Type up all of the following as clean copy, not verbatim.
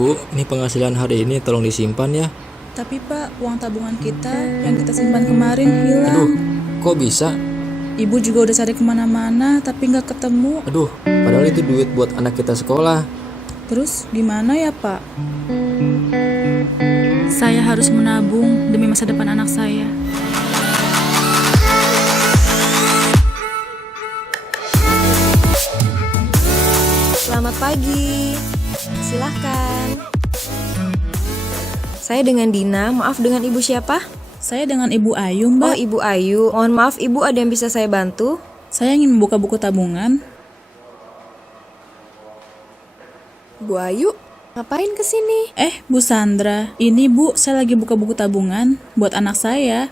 Bu, ini penghasilan hari ini tolong disimpan ya. Tapi Pak, uang tabungan kita yang kita simpan kemarin Aduh, hilang. kok bisa? Ibu juga udah cari kemana-mana tapi nggak ketemu. Aduh, padahal itu duit buat anak kita sekolah. Terus gimana ya Pak? Saya harus menabung demi masa depan anak saya. Selamat pagi, silahkan. Saya dengan Dina, maaf dengan ibu siapa? Saya dengan Ibu Ayu, Oh, Mbak. Ibu Ayu, mohon maaf ibu, ada yang bisa saya bantu? Saya ingin membuka buku tabungan. Bu Ayu, ngapain kesini? Bu Sandra, ini Bu, saya lagi buka buku tabungan buat anak saya.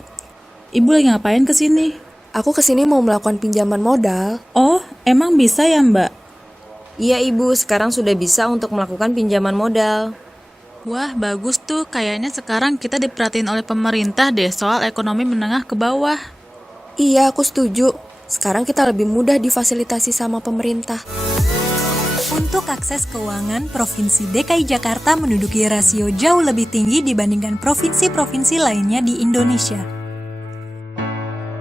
Ibu lagi ngapain kesini? Aku kesini mau melakukan pinjaman modal. Oh, emang bisa ya Mbak? Iya ibu, sekarang sudah bisa untuk melakukan pinjaman modal. Wah, bagus tuh. Kayaknya sekarang kita diperhatiin oleh pemerintah deh soal ekonomi menengah ke bawah. Iya, aku setuju. Sekarang kita lebih mudah difasilitasi sama pemerintah. Untuk akses keuangan, Provinsi DKI Jakarta menduduki rasio jauh lebih tinggi dibandingkan provinsi-provinsi lainnya di Indonesia.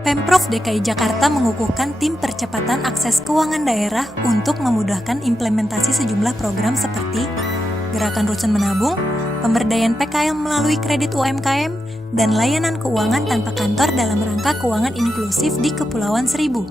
Pemprov DKI Jakarta mengukuhkan tim percepatan akses keuangan daerah untuk memudahkan implementasi sejumlah program seperti Gerakan Rusun Menabung, pemberdayaan PKL melalui kredit UMKM, dan layanan keuangan tanpa kantor dalam rangka keuangan inklusif di Kepulauan Seribu.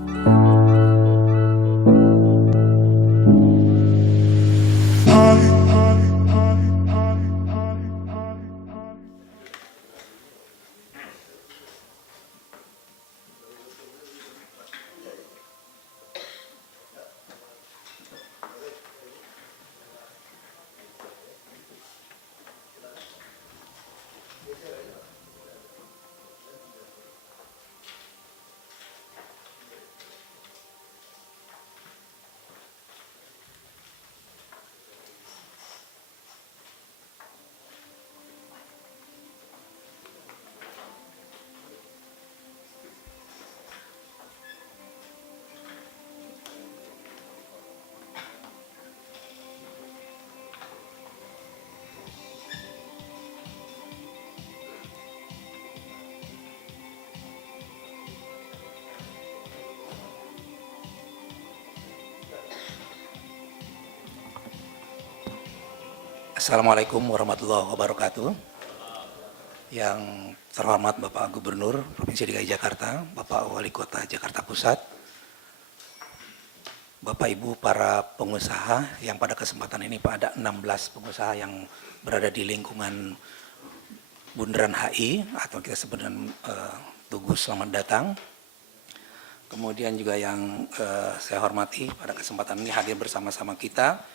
Assalamualaikum warahmatullahi wabarakatuh. Yang terhormat Bapak Gubernur Provinsi DKI Jakarta, Bapak Wali Kota Jakarta Pusat, Bapak Ibu para pengusaha yang pada kesempatan ini Pak ada 16 pengusaha yang berada di lingkungan Bundaran HI atau kita sebut dengan Tugu Selamat Datang. Kemudian juga yang saya hormati pada kesempatan ini hadir bersama-sama kita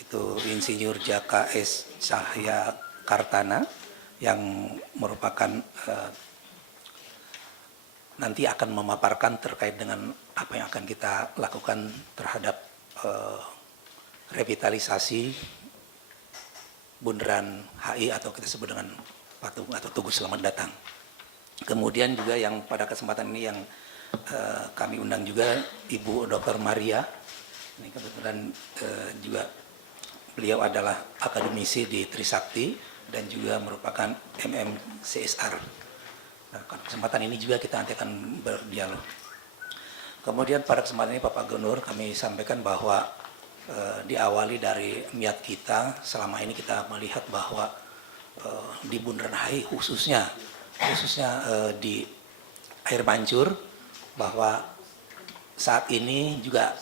itu Insinyur Jaka S. Cahya Kartana yang merupakan nanti akan memaparkan terkait dengan apa yang akan kita lakukan terhadap revitalisasi Bundaran HI atau kita sebut dengan patung atau Tugu Selamat Datang. Kemudian juga yang pada kesempatan ini yang kami undang juga Ibu Dr. Maria. Ini kebetulan juga beliau adalah akademisi di Trisakti dan juga merupakan CSR. Nah, kesempatan ini juga kita nanti akan berdialog. Kemudian pada kesempatan ini Bapak Gubernur kami sampaikan bahwa diawali dari niat kita selama ini kita melihat bahwa di Bundaran HI khususnya di Air Mancur bahwa saat ini juga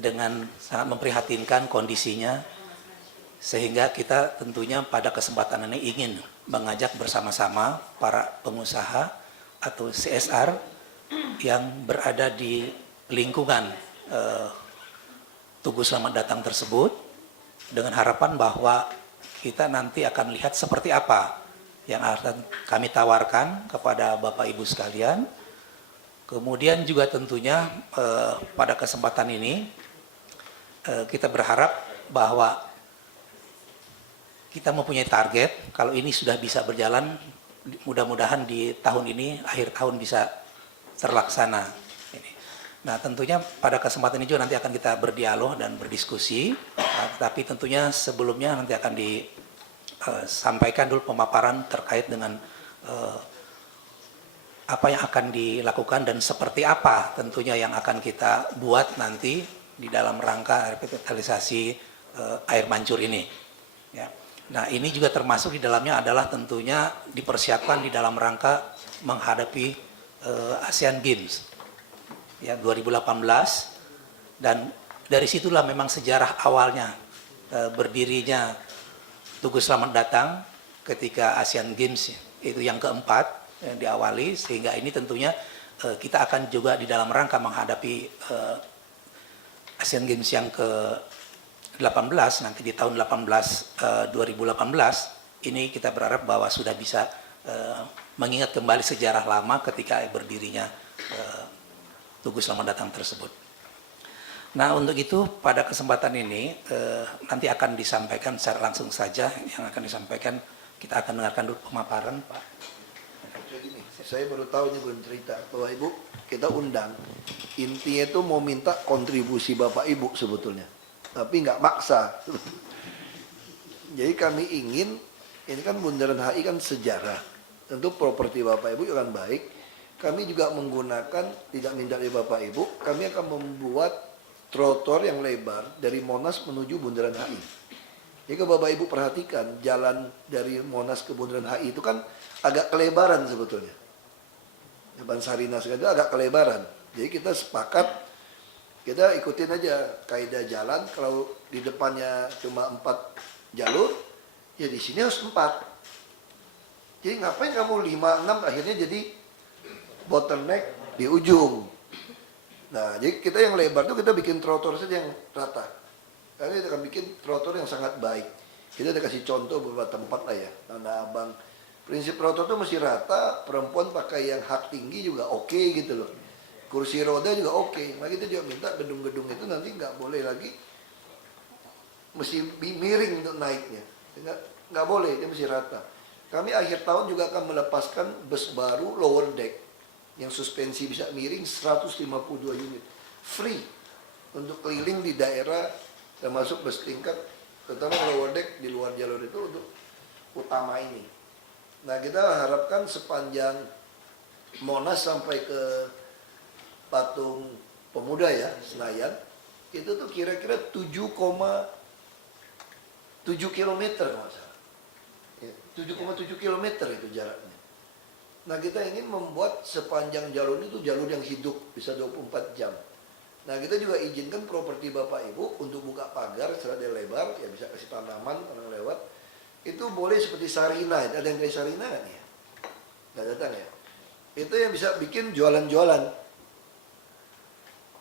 dengan sangat memprihatinkan kondisinya sehingga kita tentunya pada kesempatan ini ingin mengajak bersama-sama para pengusaha atau CSR yang berada di lingkungan Tugu Selamat Datang tersebut dengan harapan bahwa kita nanti akan lihat seperti apa yang akan kami tawarkan kepada Bapak Ibu sekalian. Kemudian juga tentunya pada kesempatan ini kita berharap bahwa kita mempunyai target kalau ini sudah bisa berjalan mudah-mudahan di tahun ini akhir tahun bisa terlaksana. Nah, tentunya pada kesempatan ini juga nanti akan kita berdialog dan berdiskusi, tapi tentunya sebelumnya nanti akan disampaikan dulu pemaparan terkait dengan apa yang akan dilakukan dan seperti apa tentunya yang akan kita buat nanti di dalam rangka revitalisasi air mancur ini. Ya. Nah, ini juga termasuk di dalamnya adalah tentunya dipersiapkan di dalam rangka menghadapi Asian Games ya 2018, dan dari situlah memang sejarah awalnya berdirinya Tugu Selamat Datang ketika Asian Games itu yang keempat diawali, sehingga ini tentunya kita akan juga di dalam rangka menghadapi Asian Games yang ke-18 nanti di tahun 2018 ini kita berharap bahwa sudah bisa mengingat kembali sejarah lama ketika berdirinya Tugu Selamat Datang tersebut. Nah, untuk itu pada kesempatan ini nanti akan disampaikan secara langsung saja yang akan disampaikan, kita akan dengarkan dulu pemaparan Pak. Gini, saya baru tahu ini belum cerita bahwa Ibu kita undang, intinya itu mau minta kontribusi Bapak Ibu sebetulnya, tapi nggak maksa. Jadi kami ingin, ini kan Bundaran HI kan sejarah, tentu properti Bapak Ibu akan baik. Kami juga menggunakan, tidak minta dari Bapak Ibu, kami akan membuat trotoar yang lebar dari Monas menuju Bundaran HI. Jadi kalau Bapak Ibu perhatikan, jalan dari Monas ke Bundaran HI itu kan agak kelebaran sebetulnya. Jalan Sarina itu agak kelebaran. Jadi kita sepakat, kita ikutin aja kaidah jalan. Kalau di depannya cuma 4 jalur, ya di sini harus 4. Jadi ngapain kamu 5, 6 akhirnya jadi bottleneck di ujung. Nah, jadi kita yang lebar tuh kita bikin trotoar saja yang rata. Karena kita akan bikin trotoar yang sangat baik. Kita udah kasih contoh beberapa tempat lah ya. Tanah Abang. Prinsip trotoar tuh mesti rata, perempuan pakai yang hak tinggi juga oke gitu loh. Kursi roda juga oke. Nah, kita juga minta gedung-gedung itu nanti nggak boleh lagi mesti miring untuk naiknya. Nggak boleh, dia mesti rata. Kami akhir tahun juga akan melepaskan bus baru lower deck yang suspensi bisa miring 152 unit free untuk keliling di daerah, termasuk bus tingkat, terutama lower deck di luar jalur itu untuk utama ini. Nah, kita harapkan sepanjang Monas sampai ke Patung Pemuda ya, Senayan, itu tuh kira-kira 7,7 kilometer kalau nggak salah. 7,7 kilometer itu jaraknya. Nah, kita ingin membuat sepanjang jalur itu jalur yang hidup, bisa 24 jam. Nah, kita juga izinkan properti Bapak Ibu untuk buka pagar secara lebar, ya bisa kasih tanaman, orang lewat. Itu boleh seperti Sarina, ada yang kayak Sarina kan ya? Nggak datang ya? Itu yang bisa bikin jualan-jualan.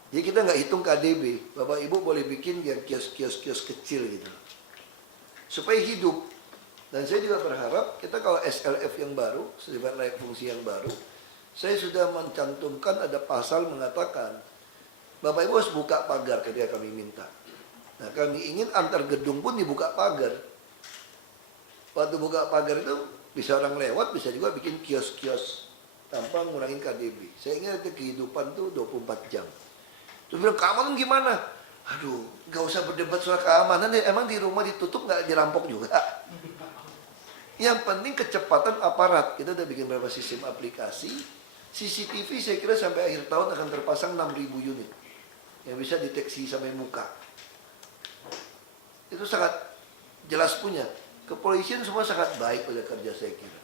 Jadi kita nggak hitung KDB, Bapak Ibu boleh bikin yang kios-kios kecil gitu. Supaya hidup. Dan saya juga berharap kita kalau SLF yang baru, sebagai layak fungsi yang baru, saya sudah mencantumkan ada pasal mengatakan Bapak Ibu harus buka pagar ketika kami minta. Nah, kami ingin antar gedung pun dibuka pagar. Waktu buka pagar itu bisa orang lewat, bisa juga bikin kios-kios tanpa ngurangin KDB. Saya ingin ada kehidupan tuh 24 jam. Terus bilang, keamanan gimana? Aduh, nggak usah berdebat soal keamanan, emang di rumah ditutup nggak dirampok juga? Yang penting kecepatan aparat. Kita udah bikin beberapa sistem aplikasi. CCTV saya kira sampai akhir tahun akan terpasang 6.000 unit. Yang bisa deteksi sampai muka. Itu sangat jelas punya. Kepolisian semua sangat baik pada kerja saya kira.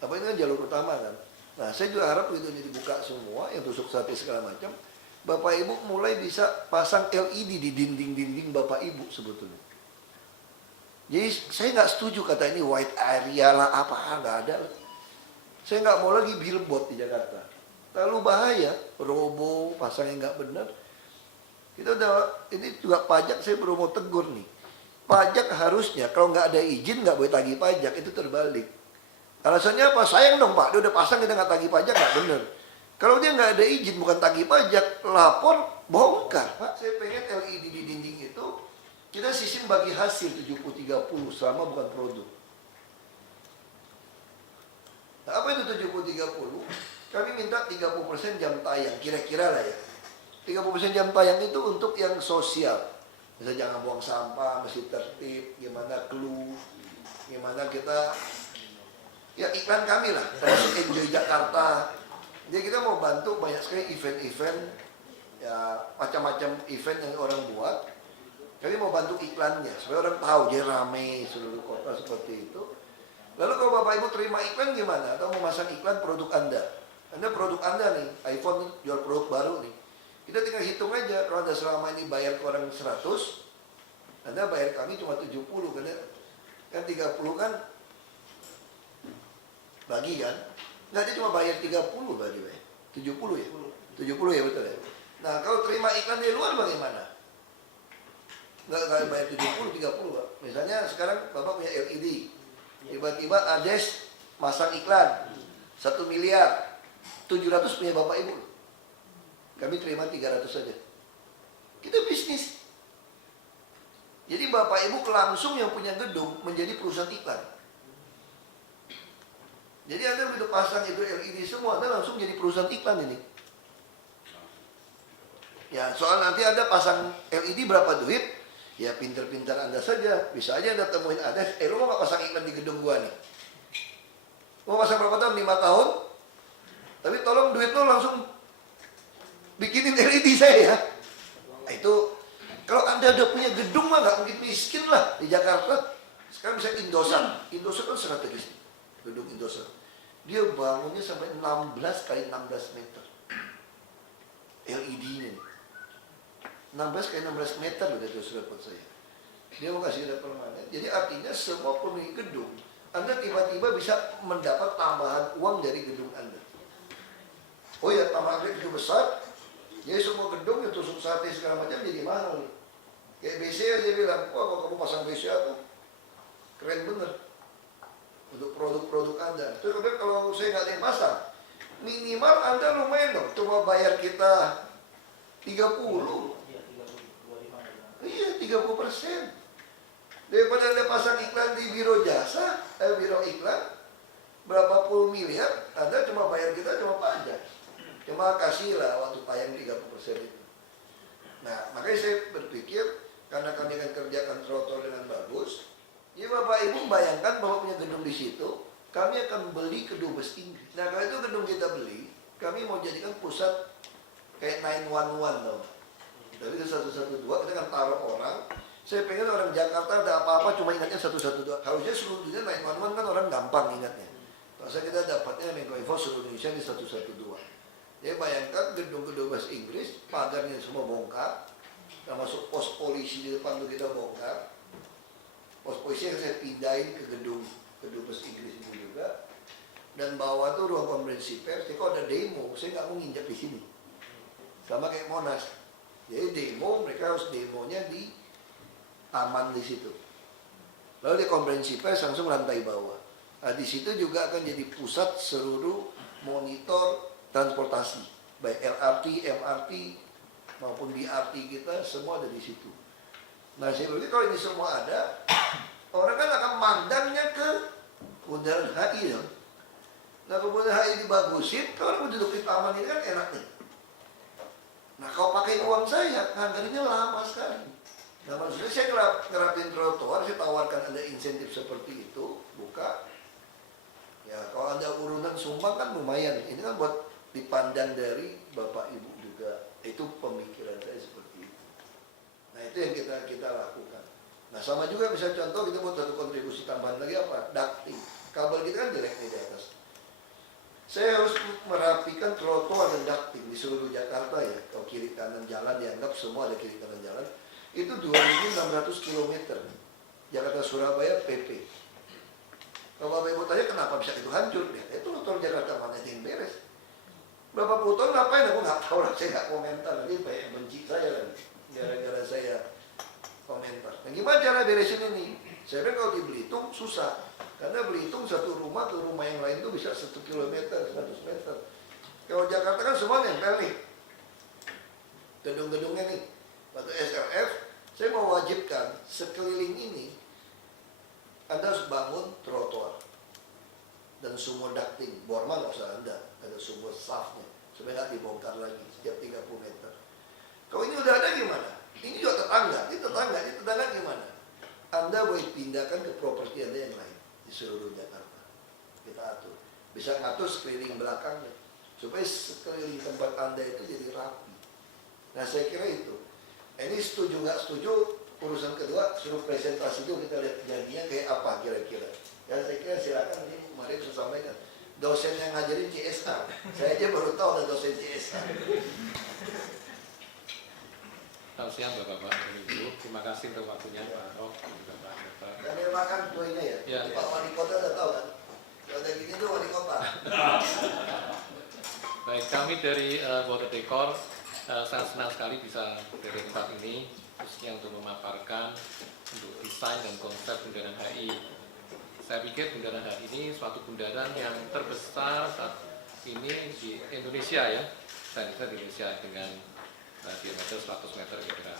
Apa ini kan jalur utama kan. Nah, saya juga harap itu dibuka semua, yang tusuk sate segala macam. Bapak Ibu mulai bisa pasang LED di dinding-dinding Bapak Ibu sebetulnya. Jadi saya nggak setuju kata ini white area lah apa, nggak ada. Saya nggak mau lagi billboard di Jakarta. Terlalu bahaya, robo, pasangnya nggak benar. Kita udah, ini juga pajak saya baru mau tegur nih. Pajak harusnya kalau nggak ada izin nggak boleh tagih pajak, itu terbalik. Alasannya apa? Sayang dong Pak, dia udah pasang kita nggak tagih pajak, nggak benar. Kalau dia nggak ada izin bukan tagih pajak, lapor bongkar. Pak, saya pengen LED di dinding itu kita sistem bagi hasil 70-30 selama bukan produk. Nah, apa itu 70-30? Kami minta 30% jam tayang, kira-kira lah ya. 30% jam tayang itu untuk yang sosial. Misalnya jangan buang sampah, mesti tertib, gimana clue, gimana kita, ya iklan kami lah, termasuk Enjoy Jakarta. Jadi kita mau bantu banyak sekali event-event, ya macam-macam event yang orang buat. Kami mau bantu iklannya, supaya orang tahu dia rame seluruh kota seperti itu. Lalu kalau Bapak Ibu terima iklan gimana? Atau mau masang iklan produk Anda? Anda produk Anda nih, iPhone nih, jual produk baru nih. Kita tinggal hitung aja, kalau Anda selama ini bayar ke orang 100, Anda bayar kami cuma 70, karena kan 30 kan bagi kan? Nggak, dia cuma bayar 30 bagi 70 ya? 70 ya betul ya? Nah kalau terima iklan di luar bagaimana? Nggak bayar 70, 30 Pak. Misalnya sekarang Bapak punya LED, tiba-tiba Ades masang iklan 1 miliar, 700 punya Bapak Ibu. Kami terima 300 saja. Kita bisnis. Jadi Bapak Ibu langsung yang punya gedung menjadi perusahaan iklan. Jadi Anda begitu pasang itu LED semua, Anda langsung jadi perusahaan iklan ini. Ya, soal nanti Anda pasang LED berapa duit? Ya pinter-pinter Anda saja. Bisa aja Anda temuin Ades, lu mau gak pasang iklan di gedung gua nih? Mau pasang berapa tahun? 5 tahun? Tapi tolong duit lo langsung bikinin LED saya ya. Nah, itu kalau Anda udah punya gedung mah gak mungkin miskin lah di Jakarta. Sekarang misalnya Indosat. Indosat kan strategis. Gedung Indosat. Dia bangunnya sampai 16 kali 16 meter. LED-nya nih. 16 kali 16 meter loh itu sudah buat saya. Dia mau kasih ada permanen. Jadi artinya semua pemilik gedung, Anda tiba-tiba bisa mendapat tambahan uang dari gedung Anda. Oh ya, tambahan gedung besar. Jadi semua gedung yang tusuk sate segala macam jadi mahal nih. Kayak BCA dia bilang, wah kalau kamu pasang BCA tuh keren bener untuk produk-produk Anda. Terus kemudian kalau saya nggak ada yang pasang, minimal Anda lumayan dong, coba bayar kita 30. Iya, 30%. Daripada Anda pasang iklan di biro jasa, biro iklan, berapa puluh miliar, Anda cuma bayar kita cuma pajak. Cuma kasihlah waktu tayang 30% itu. Nah, makanya saya berpikir, karena kami akan kerjakan trotoar dengan bagus, ya Bapak Ibu bayangkan bahwa punya gedung di situ, kami akan beli gedung bus Inggris. Nah, kalau itu gedung kita beli, kami mau jadikan pusat kayak 911 tau. Dari 112 kita kan taruh orang. Saya pengen orang Jakarta ada apa-apa cuma ingatnya 112. Harusnya seluruh dunia 911 kan orang gampang ingatnya. Masa kita dapatnya Menko Info seluruh Indonesia di 112. Jadi bayangkan gedung-gedung bahasa Inggris, pagarnya semua bongkar, termasuk pos polisi di depan itu kita bongkar. Pos polisi yang saya pindahin ke gedung bahasa Inggris itu juga. Dan bawah tuh ruang konferensi pers. Jadi kalau ada demo, saya nggak mau nginjak di sini. Sama kayak Monas. Jadi demo, mereka harus demonya di taman di situ. Lalu di konferensi pers langsung lantai bawah. Nah, di situ juga akan jadi pusat seluruh monitor transportasi, baik LRT, MRT maupun BRT kita semua ada di situ. Nah, saya berpikir kalau ini semua ada, orang kan akan mandangnya ke Bundaran HI ya. Nah, kalau Bundaran HI dibagusin, kalau orang duduk di taman ini kan enak nih. Nah, kalau pakai uang saya, harganya lama sekali. Nah, maksudnya saya ngerapin trotoar, saya tawarkan ada insentif seperti itu, buka. Ya, kalau ada urunan sumbang kan lumayan. Ini kan buat dipandang dari Bapak Ibu juga. Itu pemikiran saya seperti itu. Nah, itu yang kita lakukan. Nah, sama juga misalnya contoh kita buat satu kontribusi tambahan lagi apa? Ducting. Kabel kita kan jelek nih di atas. Saya harus merapikan trotoar dan ducting di seluruh Jakarta ya. Kalau kiri kanan jalan dianggap semua ada kiri kanan jalan. Itu 2.600 km. Jakarta Surabaya PP. Kalau Bapak Ibu tanya kenapa bisa itu hancur? Ya, itu trotoar Jakarta mana yang beres. Berapa puluh tahun ngapain? Aku nggak tahu lah. Saya nggak komentar. Nanti banyak benci saya lagi. Gara-gara saya komentar. Nah, gimana cara beresin ini? Saya bilang kalau di Belitung susah. Karena Belitung satu rumah ke rumah yang lain itu bisa 1 kilometer, 100 meter. Kalau Jakarta kan semua nempel nih. Gedung-gedungnya nih. Waktu SRF, saya mau wajibkan sekeliling ini Anda harus bangun trotoar. Dan sumur ducting. Borma nggak usah Anda. Ada sumur safnya. Supaya nggak dibongkar lagi setiap 30 meter. Kalau ini udah ada gimana? Ini juga tetangga, ini tetangga gimana? Anda boleh pindahkan ke properti Anda yang lain di seluruh Jakarta. Kita atur. Bisa ngatur sekeliling belakangnya supaya sekeliling tempat Anda itu jadi rapi. Nah saya kira itu. Ini setuju nggak setuju, urusan kedua suruh presentasi itu kita lihat janjinya kayak apa kira-kira. Ya saya kira silakan, ini kemarin saya sampaikan. Dosen yang ngajarin CSR, saya aja baru tahu ada dosen CSR. Selamat siang Bapak-Bapak dan Ibu. Terima kasih untuk waktunya Pak Roh dan juga Pak Dokter. Dan dia makan kuenya ya? Ya. Pak Wali Kota udah tahu kan? Kalau ada gini tuh Wali Kota. Baik, kami dari Water Decor sangat senang sekali bisa dari tempat ini, khususnya untuk memaparkan untuk desain dan konsep Bundaran HI. Saya pikir Bundaran HI ini suatu bundaran yang terbesar saat ini di Indonesia ya, dan di Indonesia dengan diameter 100 meter kira-kira.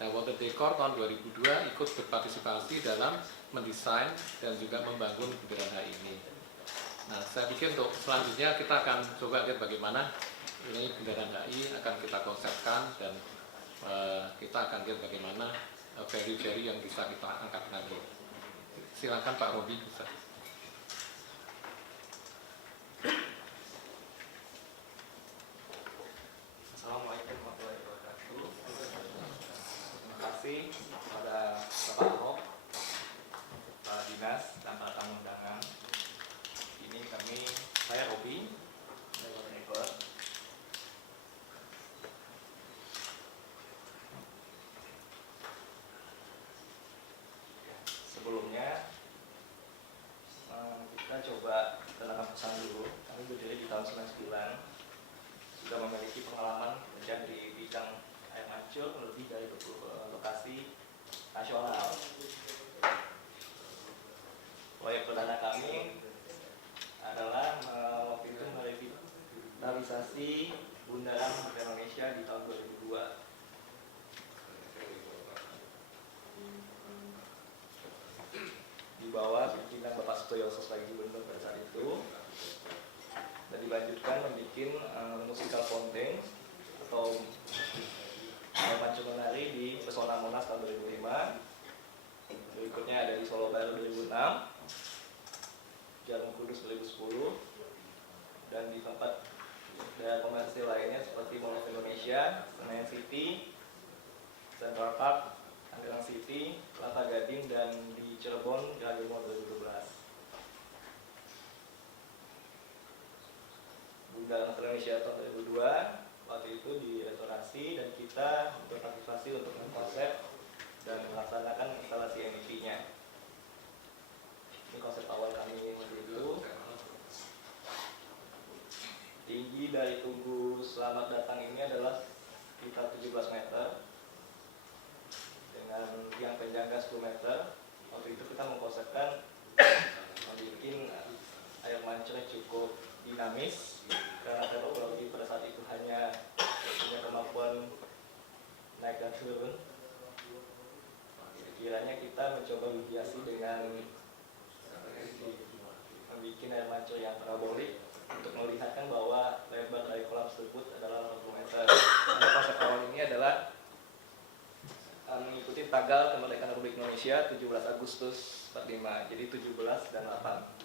Nah, Water Decor tahun 2002 ikut berpartisipasi dalam mendesain dan juga membangun Bundaran HI ini. Nah, saya pikir untuk selanjutnya kita akan coba lihat bagaimana ini Bundaran HI akan kita konsepkan dan kita akan lihat bagaimana value-value yang bisa kita angkat nanti. Silakan Pak Robi bisa. Assalamualaikum warahmatullahi wabarakatuh. Terima kasih kepada Bapak Ahok, Pak Dinas, dan para tamu undangan. Ini saya Robi, dari Water Decor. Sebelumnya kita coba kenalan pesan dulu. Kami berdiri di tahun 99, sudah memiliki pengalaman kerja di bidang air mancur lebih dari 20 lokasi nasional. Proyek perdana kami adalah waktu itu merevitalisasi Bundaran Indonesia di tahun 2002. Di bawah pimpinan Bapak Sutoyoso sebagai gubernur pada saat itu, dan dilanjutkan membuat musikal fountain atau pancung menari di Pesona Monas tahun 2005. Berikutnya ada di Solo Baru 2006, Jarum Kudus 2010, dan di tempat daerah komersil lainnya seperti Mall of Indonesia, Senayan City, Central Park, Tangerang City, Kelapa Gading, dan di Cirebon, Geraha Mall 2012. Bundaran Indonesia tahun 2002 waktu itu direstorasi dan kita berpartisipasi untuk mengkonsep dan melaksanakan instalasi MEP-nya. Ini konsep awal kami waktu itu. Tinggi dari Tugu Selamat Datang ini adalah sekitar 17 meter dengan tiang penyangga 10 meter. Waktu itu kita mengkonsepkan membuat air mancurnya cukup dinamis karena teknologi pada saat itu hanya punya kemampuan naik dan turun. Kiranya kita mencoba menghiasi dengan membuat air mancur yang parabolik untuk melihatkan bahwa lebar dari kolam tersebut adalah 80 meter. Karena konsep awal ini adalah mengikuti tanggal kemerdekaan Republik Indonesia 17 Agustus 45, jadi 17 dan 8.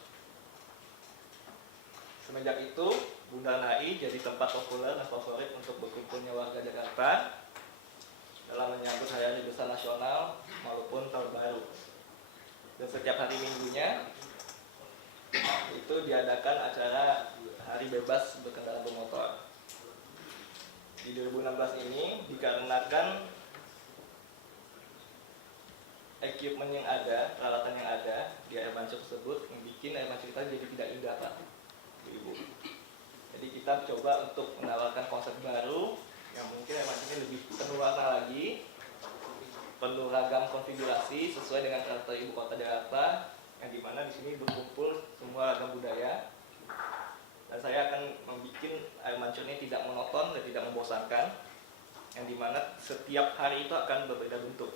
Semenjak itu, Bundaran HI jadi tempat populer dan favorit untuk berkumpulnya warga Jakarta dalam menyambut hari besar nasional maupun tahun baru. Dan setiap hari minggunya itu diadakan acara hari bebas berkendara bermotor. Di 2016 ini dikarenakan equipment yang ada, peralatan yang ada di air mancur tersebut membuat air mancur kita jadi tidak indah, Pak, Ibu. Jadi kita coba untuk menawarkan konsep baru yang mungkin air mancurnya lebih penuh warna lagi, penuh ragam konfigurasi sesuai dengan karakter ibu kota Jakarta, yang dimana di sini berkumpul semua ragam budaya. Dan saya akan membuat air mancur ini tidak monoton dan tidak membosankan, yang dimana setiap hari itu akan berbeda bentuk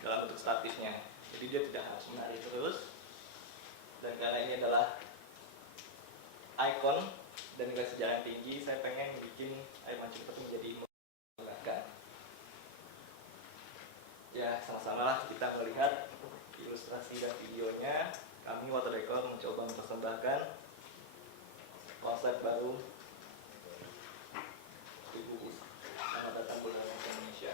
dalam bentuk statisnya. Jadi dia tidak harus menari terus. Dan karena ini adalah ikon dan nilai sejarah yang tinggi, saya pengen bikin air mancur itu menjadi Ya, sama-sama lah kita melihat ilustrasi dan videonya. Kami Water Decor mencoba mempersembahkan konsep baru Ibu Selamat Datang Bulan Indonesia.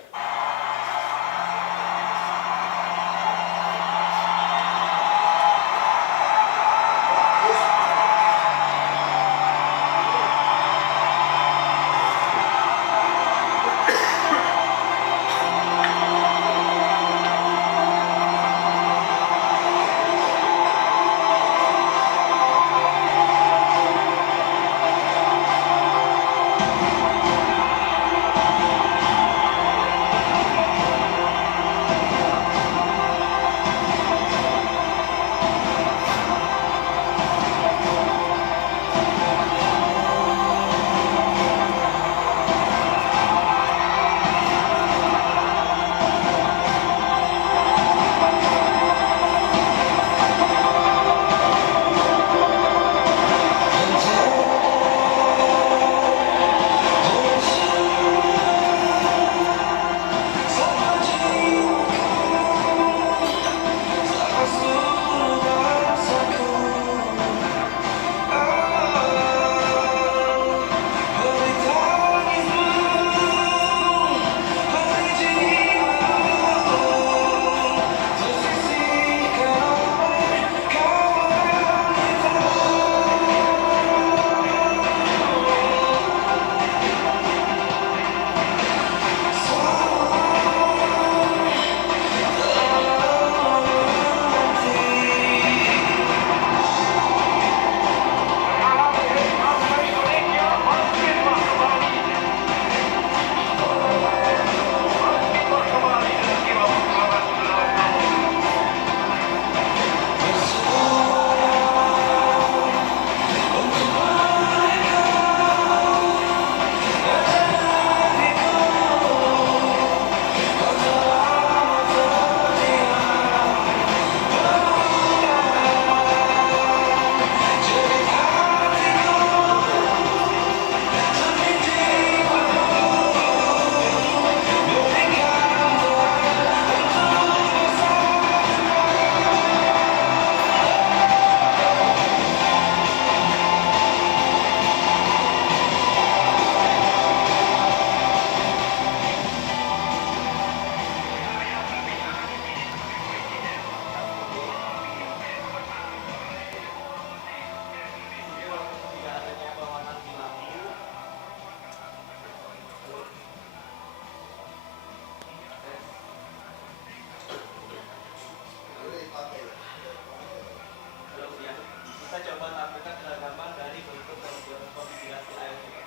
Kita coba tampilkan keragaman dari bentuk dan konfigurasi air kita.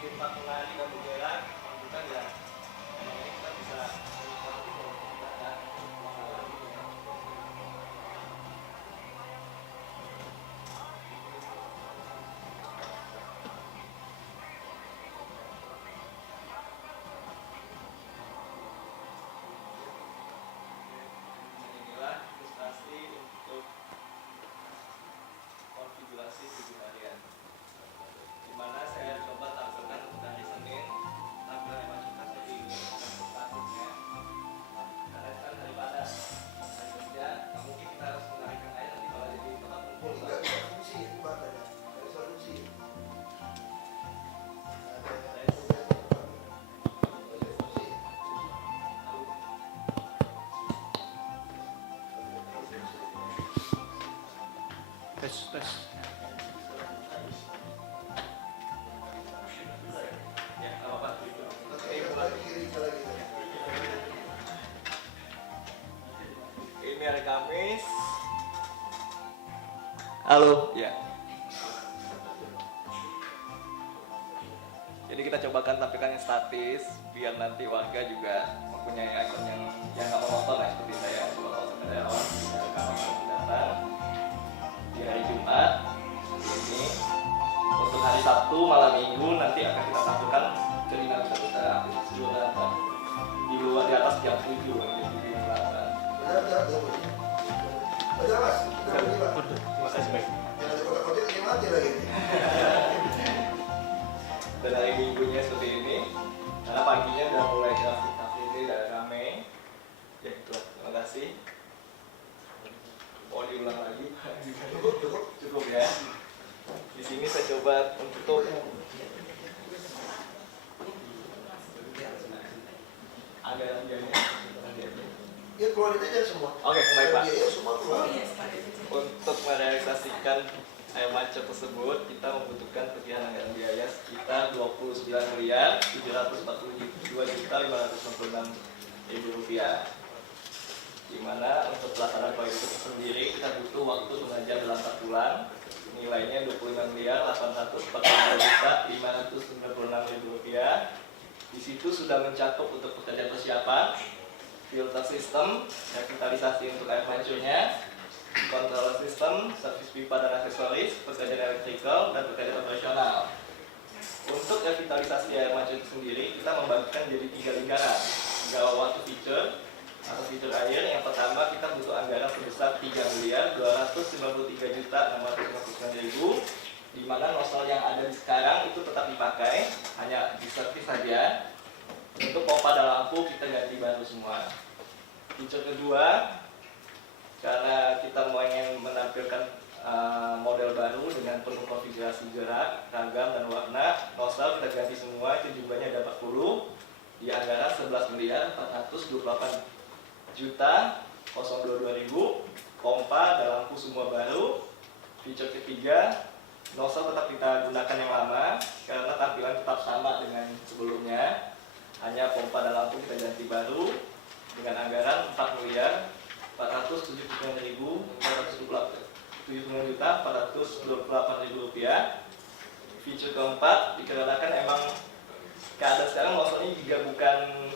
Kita menari dan bergerak, menunjukkan ya, memang ini kita bisa menikmati kalau tidak ada pengalaman gitu ya. Inilah ilustrasi untuk konfigurasi tubuh harian, di mana saya coba tampilkan dari Senin tampil yang masukkan jadi statusnya karena kan daripada hari kerja nggak mungkin kita harus menarikan air nanti kalau jadi tempat kumpul Nggak bisa fungsi itu makanya. Nggak bisa fungsi. tes ya nggak apa-apa ini mulai ini hari Kamis. Halo ya, jadi kita cobakan tampilkan yang statis biar nanti warga juga mempunyai ikon yang nggak monoton lah seperti saya dua konsep karyawan datang di hari Jumat ini. Untuk hari Sabtu malam Minggu nanti akan kita tampilkan cerita satu secara sebelum datang di luar di atas jam 7 di selatan. Udah mas, udah bunyi pak. Terima kasih baik. Yang ada kotak-kotak ini mati lagi. Dan hari Minggunya seperti ini, karena paginya udah mulai grafik ini udah rame. anggaran biayanya. Ya keluarin aja semua. Oke, baik, Pak. Biaya semua keluar. Untuk merealisasikan air mancur tersebut, kita membutuhkan tagihan anggaran biaya sekitar Rp29.742.566.000. Di mana untuk pelaksanaan proyek itu sendiri kita butuh waktu mengajar dalam 4 bulan. Nilainya Rp25.842.596.000. Di situ sudah mencakup untuk pekerjaan persiapan, filter sistem, revitalisasi untuk air mancurnya, control system, servis pipa dan aksesoris, pekerjaan elektrikal, dan pekerjaan operasional. Untuk revitalisasi air mancur itu sendiri, kita membagikan jadi 3 lingkaran. Water feature atau feature air. Yang pertama, kita butuh anggaran sebesar Rp3.293.659.000, di mana nozzle yang ada sekarang itu tetap dipakai, hanya diservis saja. Untuk pompa dan lampu kita ganti baru semua. Feature kedua, karena kita mau ingin menampilkan model baru dengan penuh konfigurasi gerak, ragam, dan warna, nozzle kita ganti semua, itu jumlahnya ada 40, di anggaran Rp11.428.022.000, pompa dan lampu semua baru. Feature ketiga, nozzle tetap kita gunakan yang lama, karena tampilan tetap sama dengan sebelumnya, hanya pompa dan lampu kita ganti baru, dengan anggaran Rp4.479.428.000. Feature keempat, dikarenakan emang keadaan sekarang nozzle-nya juga bukan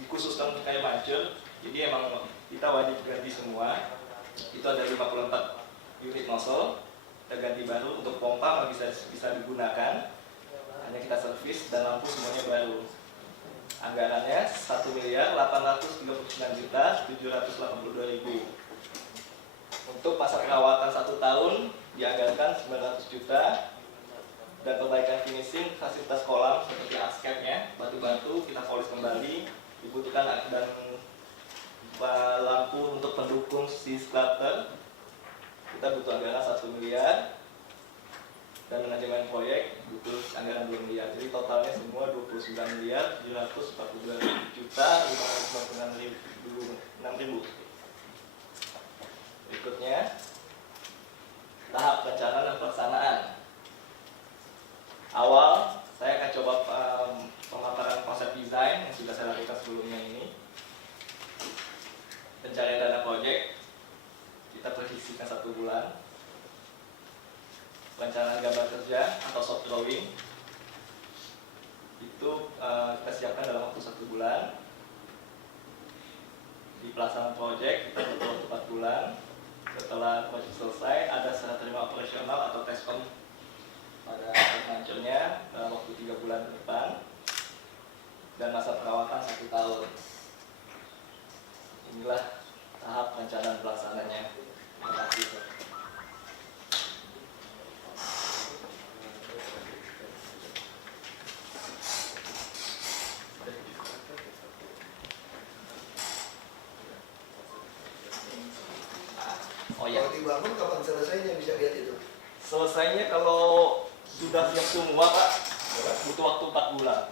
dikhususkan untuk air mancur, jadi emang kita wajib ganti semua. Itu ada 54 unit nozzle, kita ganti baru. Untuk pompa bisa digunakan, hanya kita servis, dan lampu semuanya baru. Anggarannya Rp1.839.782.000. Untuk masa perawatan 1 tahun dianggarkan Rp900 juta, dan perbaikan finishing fasilitas kolam seperti ascapnya, batu-batu kita polis kembali, dibutuhkan, dan lampu untuk pendukung si splatter kita butuh anggaran 1 miliar, dan manajemen proyek butuh anggaran 2 miliar. Jadi totalnya semua Rp29.742.596.000. Berikutnya, tahap perencanaan dan pelaksanaan. Awal, saya akan coba pemaparan konsep desain yang sudah saya lakukan sebelumnya ini. Pencarian dana proyek, kita prediksikan 1 bulan. Perencanaan gambar kerja atau soft drawing, itu kita siapkan dalam waktu 1 bulan. Di pelaksanaan proyek, kita butuh waktu 4 bulan. Setelah proyek selesai, ada serah terima operasional atau tescom pada mancurnya dalam waktu 3 bulan ke depan, dan masa perawatan 1 tahun. Inilah tahap perencanaan pelaksananya. Terima kasih. Oh ya. Kalau dibangun kapan selesainya bisa lihat itu? Selesainya kalau sudah siap semua, Pak, butuh waktu 4 bulan.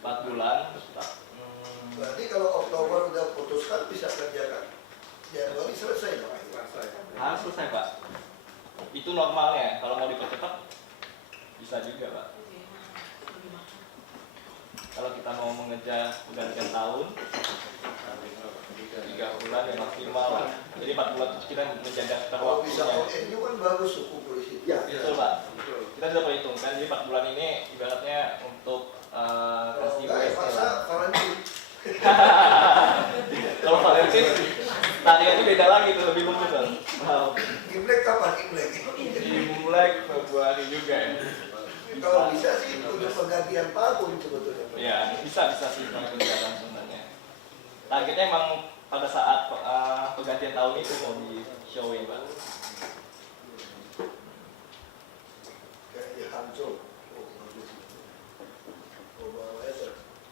4 bulan. Berarti kalau Oktober udah putuskan bisa kerjakan Januari selesai Pak? Harus selesai, Pak. Itu normalnya. Kalau mau dipercepat bisa juga, Pak. Kalau kita mau mengejar pergantian tahun, 3 bulan ya maksimal lah. Jadi 4 bulan itu kita menjaga Kalau bisa waktunya. ONU kan bagus suku polisi. Ya. Betul, Pak. Kita sudah perhitungkan, jadi 4 bulan ini ibaratnya untuk kasih Masa karantin. Kalau karantin, tariannya beda lagi tuh, lebih lembut, Pak. Imlek kapan Imlek? Imlek Februari juga ya. Kalau bisa sih untuk pergantian tahun sebetulnya. Ya, bisa sih kalau kegiatan sebenarnya. Targetnya emang pada saat pergantian tahun itu mau di showing, Pak. Kayak di Hangzhou. Oh, bagus. Oh, bawahnya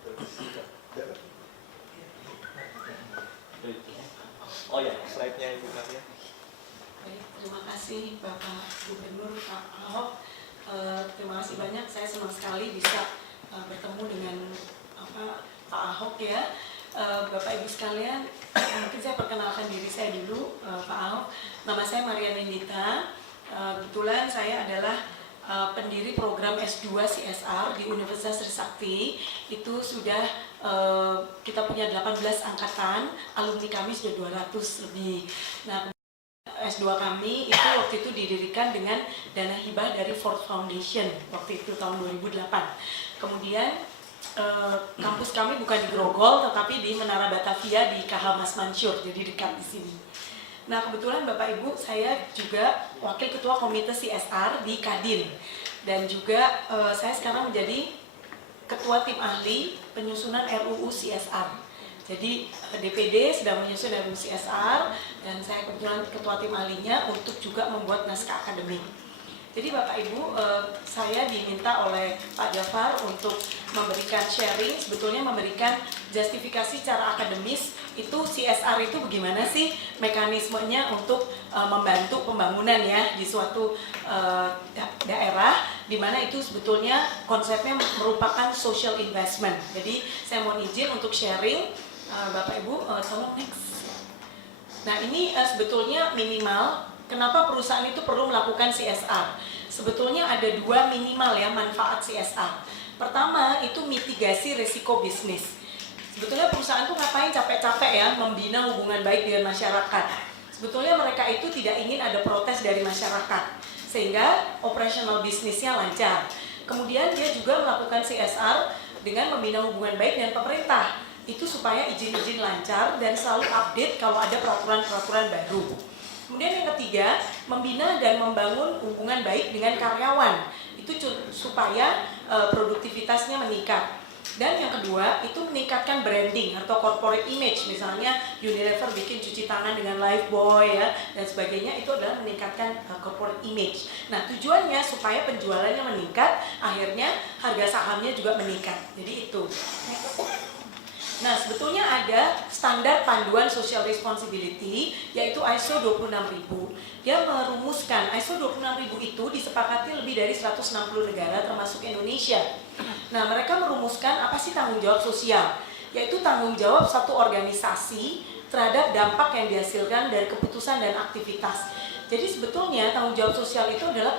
terpisah. Oh ya, slide-nya Ibu Nadia. Baik, terima kasih Bapak Gubernur Pak Ahok. Terima kasih banyak, saya senang sekali bisa bertemu dengan Pak Ahok ya. Bapak Ibu sekalian, mungkin saya perkenalkan diri saya dulu, Pak Ahok. Nama saya Maria Nindita. Kebetulan saya adalah pendiri program S2 CSR di Universitas Trisakti. Itu sudah kita punya 18 angkatan, alumni kami sudah 200 lebih. Nah, S2 kami itu waktu itu didirikan dengan dana hibah dari Ford Foundation waktu itu tahun 2008. Kemudian kampus kami bukan di Grogol tetapi di Menara Batavia di KH Mas Mansur, jadi dekat di sini. Nah, kebetulan Bapak Ibu, saya juga Wakil Ketua Komite CSR di Kadin. Dan juga saya sekarang menjadi Ketua Tim Ahli Penyusunan RUU CSR. Jadi DPD sedang menyusun RUU CSR dan saya kebetulan Ketua Tim Ahlinya untuk juga membuat naskah akademik. Jadi Bapak Ibu, saya diminta oleh Pak Jafar untuk memberikan sharing, sebetulnya memberikan justifikasi secara akademis itu CSR itu bagaimana sih mekanismenya untuk membantu pembangunan ya di suatu daerah, di mana itu sebetulnya konsepnya merupakan social investment. Jadi saya mohon izin untuk sharing, Bapak Ibu, tolong next. Nah, ini sebetulnya minimal. Kenapa perusahaan itu perlu melakukan CSR? Sebetulnya ada dua minimal ya manfaat CSR. Pertama itu mitigasi risiko bisnis. Sebetulnya perusahaan itu ngapain capek-capek ya membina hubungan baik dengan masyarakat. Sebetulnya mereka itu tidak ingin ada protes dari masyarakat sehingga operasional bisnisnya lancar. Kemudian dia juga melakukan CSR dengan membina hubungan baik dengan pemerintah. Itu supaya izin-izin lancar dan selalu update kalau ada peraturan-peraturan baru. Kemudian yang ketiga, membina dan membangun hubungan baik dengan karyawan. Itu supaya produktivitasnya meningkat. Dan yang kedua, itu meningkatkan branding atau corporate image. Misalnya Unilever bikin cuci tangan dengan Lifebuoy ya dan sebagainya, itu adalah meningkatkan corporate image. Nah, tujuannya supaya penjualannya meningkat, akhirnya harga sahamnya juga meningkat. Jadi itu. Nah, sebetulnya ada standar panduan social responsibility yaitu ISO 26000. Dia merumuskan ISO 26000 itu disepakati lebih dari 160 negara termasuk Indonesia. Nah, mereka merumuskan apa sih tanggung jawab sosial? Yaitu tanggung jawab satu organisasi terhadap dampak yang dihasilkan dari keputusan dan aktivitas. Jadi sebetulnya tanggung jawab sosial itu adalah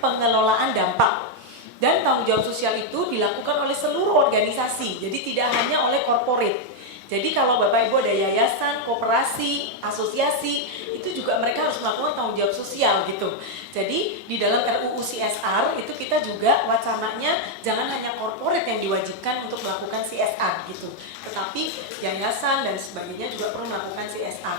pengelolaan dampak. Dan tanggung jawab sosial itu dilakukan oleh seluruh organisasi, jadi tidak hanya oleh corporate. Jadi kalau Bapak Ibu ada yayasan, koperasi, asosiasi, itu juga mereka harus melakukan tanggung jawab sosial gitu. Jadi di dalam RUU CSR itu kita juga wacananya jangan hanya corporate yang diwajibkan untuk melakukan CSR gitu, tetapi yayasan dan sebagainya juga perlu melakukan CSR.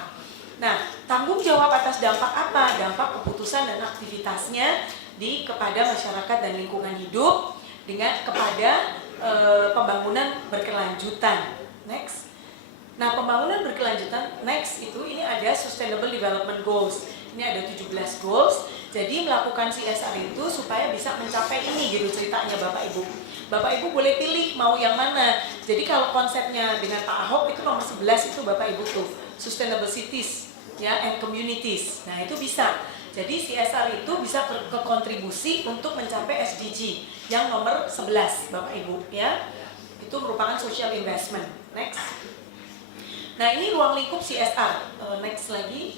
Nah, tanggung jawab atas dampak apa? Dampak keputusan dan aktivitasnya kepada masyarakat dan lingkungan hidup dengan kepada pembangunan berkelanjutan. Next. Nah, pembangunan berkelanjutan next itu ini ada Sustainable Development Goals. Ini ada 17 goals. Jadi melakukan CSR itu supaya bisa mencapai ini gitu ceritanya Bapak Ibu. Bapak Ibu boleh pilih mau yang mana. Jadi kalau konsepnya dengan Pak Ahok itu nomor 11 itu Bapak Ibu tuh Sustainable Cities ya and Communities. Nah, itu bisa. Jadi CSR itu bisa berkontribusi untuk mencapai SDG yang nomor 11 Bapak Ibu ya. Itu merupakan social investment. Next. Nah, ini ruang lingkup CSR. Next lagi.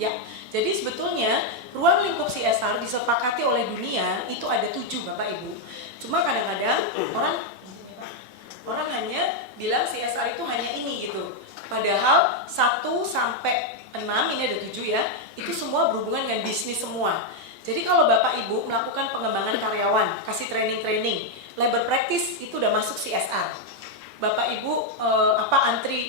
Ya. Jadi sebetulnya ruang lingkup CSR disepakati oleh dunia itu ada 7 Bapak Ibu. Cuma kadang-kadang orang hanya bilang CSR itu hanya ini gitu. Padahal 1 sampai 6 ini ada 7 ya, itu semua berhubungan dengan bisnis semua. Jadi kalau Bapak Ibu melakukan pengembangan karyawan, kasih training, labor practice itu udah masuk CSR. Bapak Ibu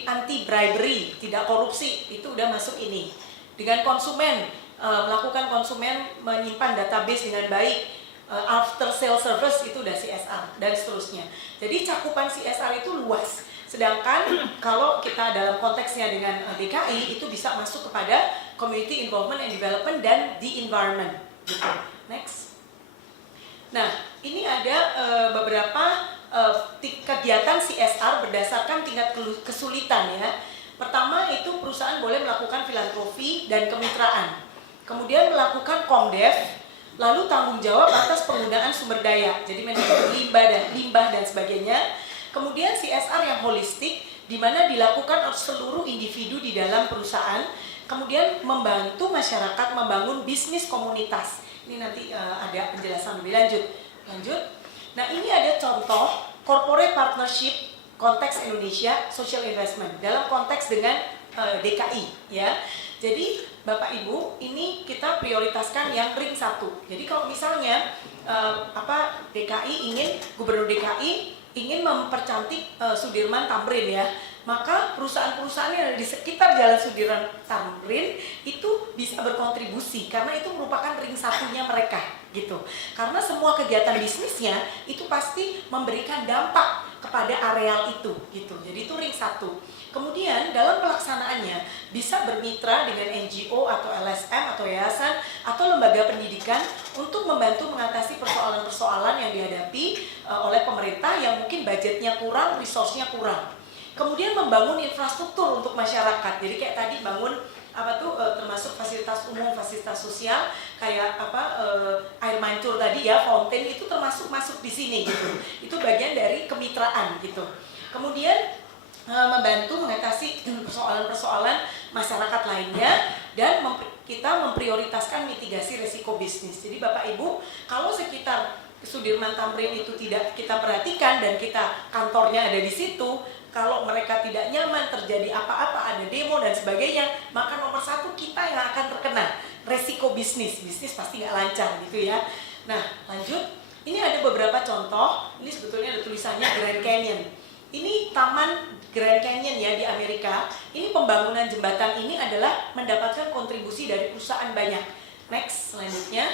anti bribery, tidak korupsi, itu udah masuk ini. Dengan konsumen, melakukan konsumen menyimpan database dengan baik, after sale service itu udah CSR dan seterusnya. Jadi cakupan CSR itu luas. Sedangkan kalau kita dalam konteksnya dengan DKI itu bisa masuk kepada community involvement and development dan the environment. Gitu. Next. Nah, ini ada beberapa kegiatan CSR berdasarkan tingkat kesulitan ya. Pertama itu perusahaan boleh melakukan filantropi dan kemitraan. Kemudian melakukan Komdev, lalu tanggung jawab atas penggunaan sumber daya, jadi manajemen limbah dan sebagainya. Kemudian CSR yang holistik, di mana dilakukan oleh seluruh individu di dalam perusahaan. Kemudian membantu masyarakat membangun bisnis komunitas. Ini nanti ada penjelasan lebih lanjut. Nah, ini ada contoh corporate partnership konteks Indonesia social investment dalam konteks dengan DKI ya. Jadi Bapak Ibu, ini kita prioritaskan yang ring 1. Jadi kalau misalnya Gubernur DKI ingin mempercantik Sudirman Tamrin ya, maka perusahaan-perusahaan yang ada di sekitar Jalan Sudirman Tamrin itu bisa berkontribusi karena itu merupakan ring 1-nya mereka gitu. Karena semua kegiatan bisnisnya itu pasti memberikan dampak kepada areal itu gitu. Jadi itu ring 1. Kemudian dalam pelaksanaannya bisa bermitra dengan NGO atau LSM atau yayasan atau lembaga pendidikan untuk membantu mengatasi persoalan-persoalan yang dihadapi oleh pemerintah yang mungkin budgetnya kurang, resource-nya kurang. Kemudian membangun infrastruktur untuk masyarakat. Jadi kayak tadi bangun termasuk fasilitas umum, fasilitas sosial kayak air mancur tadi ya, fountain itu termasuk masuk di sini gitu. Itu bagian dari kemitraan gitu. Kemudian membantu mengatasi persoalan-persoalan masyarakat lainnya dan kita memprioritaskan mitigasi resiko bisnis. Jadi Bapak Ibu, kalau sekitar Sudirman Tamrin itu tidak kita perhatikan dan kita kantornya ada di situ, kalau mereka tidak nyaman, terjadi apa-apa, ada demo dan sebagainya, maka nomor 1 kita yang akan terkena resiko bisnis pasti nggak lancar gitu ya. Nah lanjut, ini ada beberapa contoh. Ini sebetulnya ada tulisannya Grand Canyon. Ini Taman Grand Canyon ya di Amerika. Ini pembangunan jembatan ini adalah mendapatkan kontribusi dari perusahaan banyak. Next, selanjutnya.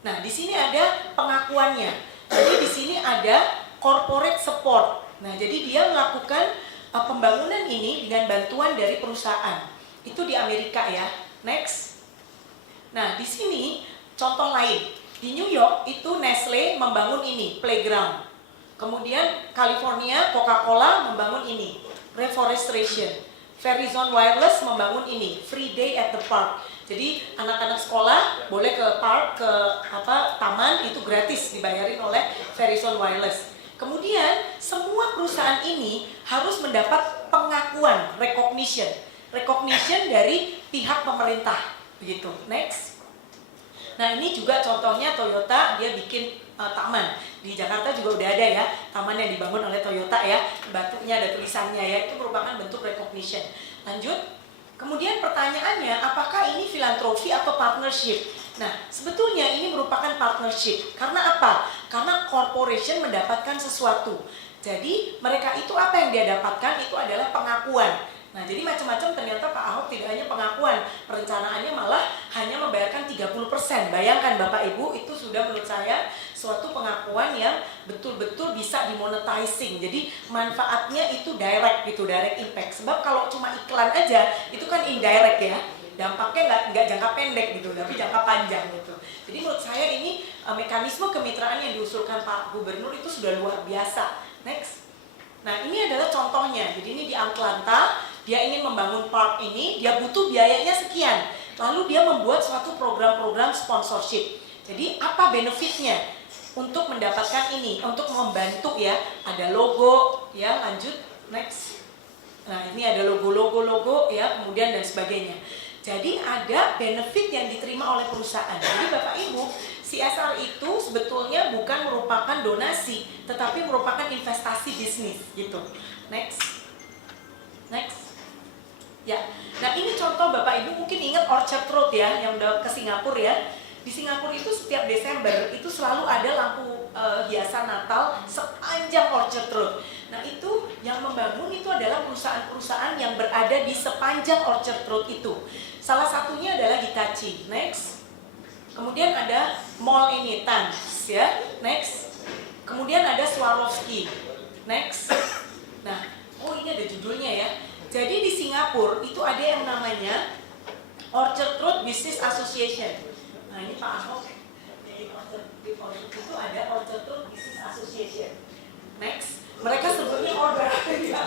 Nah, di sini ada pengakuannya. Jadi di sini ada corporate support. Nah, jadi dia melakukan pembangunan ini dengan bantuan dari perusahaan. Itu di Amerika ya. Next. Nah, di sini contoh lain. Di New York itu Nestle membangun ini, playground. Kemudian California, Coca-Cola membangun ini, reforestation. Verizon Wireless membangun ini, free day at the park. Jadi anak-anak sekolah boleh ke park, ke taman itu gratis dibayarin oleh Verizon Wireless. Kemudian semua perusahaan ini harus mendapat pengakuan, recognition dari pihak pemerintah, begitu. Next. Nah ini juga contohnya Toyota, dia bikin taman. Di Jakarta juga udah ada ya, taman yang dibangun oleh Toyota ya, batunya ada tulisannya ya, itu merupakan bentuk recognition. Lanjut. Kemudian pertanyaannya, apakah ini filantropi atau partnership? Nah, sebetulnya ini merupakan partnership. Karena apa? Karena corporation mendapatkan sesuatu. Jadi, mereka itu apa yang dia dapatkan? Itu adalah pengakuan. Nah, jadi macam-macam ternyata Pak Ahok tidak hanya pengakuan, perencanaannya malah hanya membayarkan 30%. Bayangkan Bapak Ibu, itu sudah menurut saya suatu pengakuan yang betul-betul bisa dimonetizing. Jadi manfaatnya itu direct gitu, direct impact. Sebab kalau cuma iklan aja, itu kan indirect ya. Dampaknya nggak jangka pendek gitu, tapi jangka panjang gitu. Jadi menurut saya ini mekanisme kemitraan yang diusulkan Pak Gubernur itu sudah luar biasa. Next. Nah ini adalah contohnya. Jadi ini di Atlanta, dia ingin membangun park ini, dia butuh biayanya sekian. Lalu dia membuat suatu program-program sponsorship. Jadi apa benefitnya untuk mendapatkan ini? Untuk membantu ya, ada logo ya, lanjut, next. Nah ini ada logo ya, kemudian dan sebagainya. Jadi ada benefit yang diterima oleh perusahaan. Jadi Bapak Ibu, CSR itu sebetulnya bukan merupakan donasi, tetapi merupakan investasi bisnis gitu. Next. Ya, nah ini contoh Bapak Ibu mungkin ingat Orchard Road ya, yang udah ke Singapura ya. Di Singapura itu setiap Desember itu selalu ada lampu hiasan Natal sepanjang Orchard Road. Nah itu yang membangun itu adalah perusahaan-perusahaan yang berada di sepanjang Orchard Road itu. Salah satunya adalah Hitachi. Next. Kemudian ada mall ini, Tans ya. Next. Kemudian ada Swarovski. Next. Nah, oh ini ada judulnya ya. Jadi di Singapura itu ada yang namanya Orchard Road Business Association. Nah ini Pak Ahok di Orchard itu ada Orchard Road Business Association. Next. Mereka sebutnya Orba.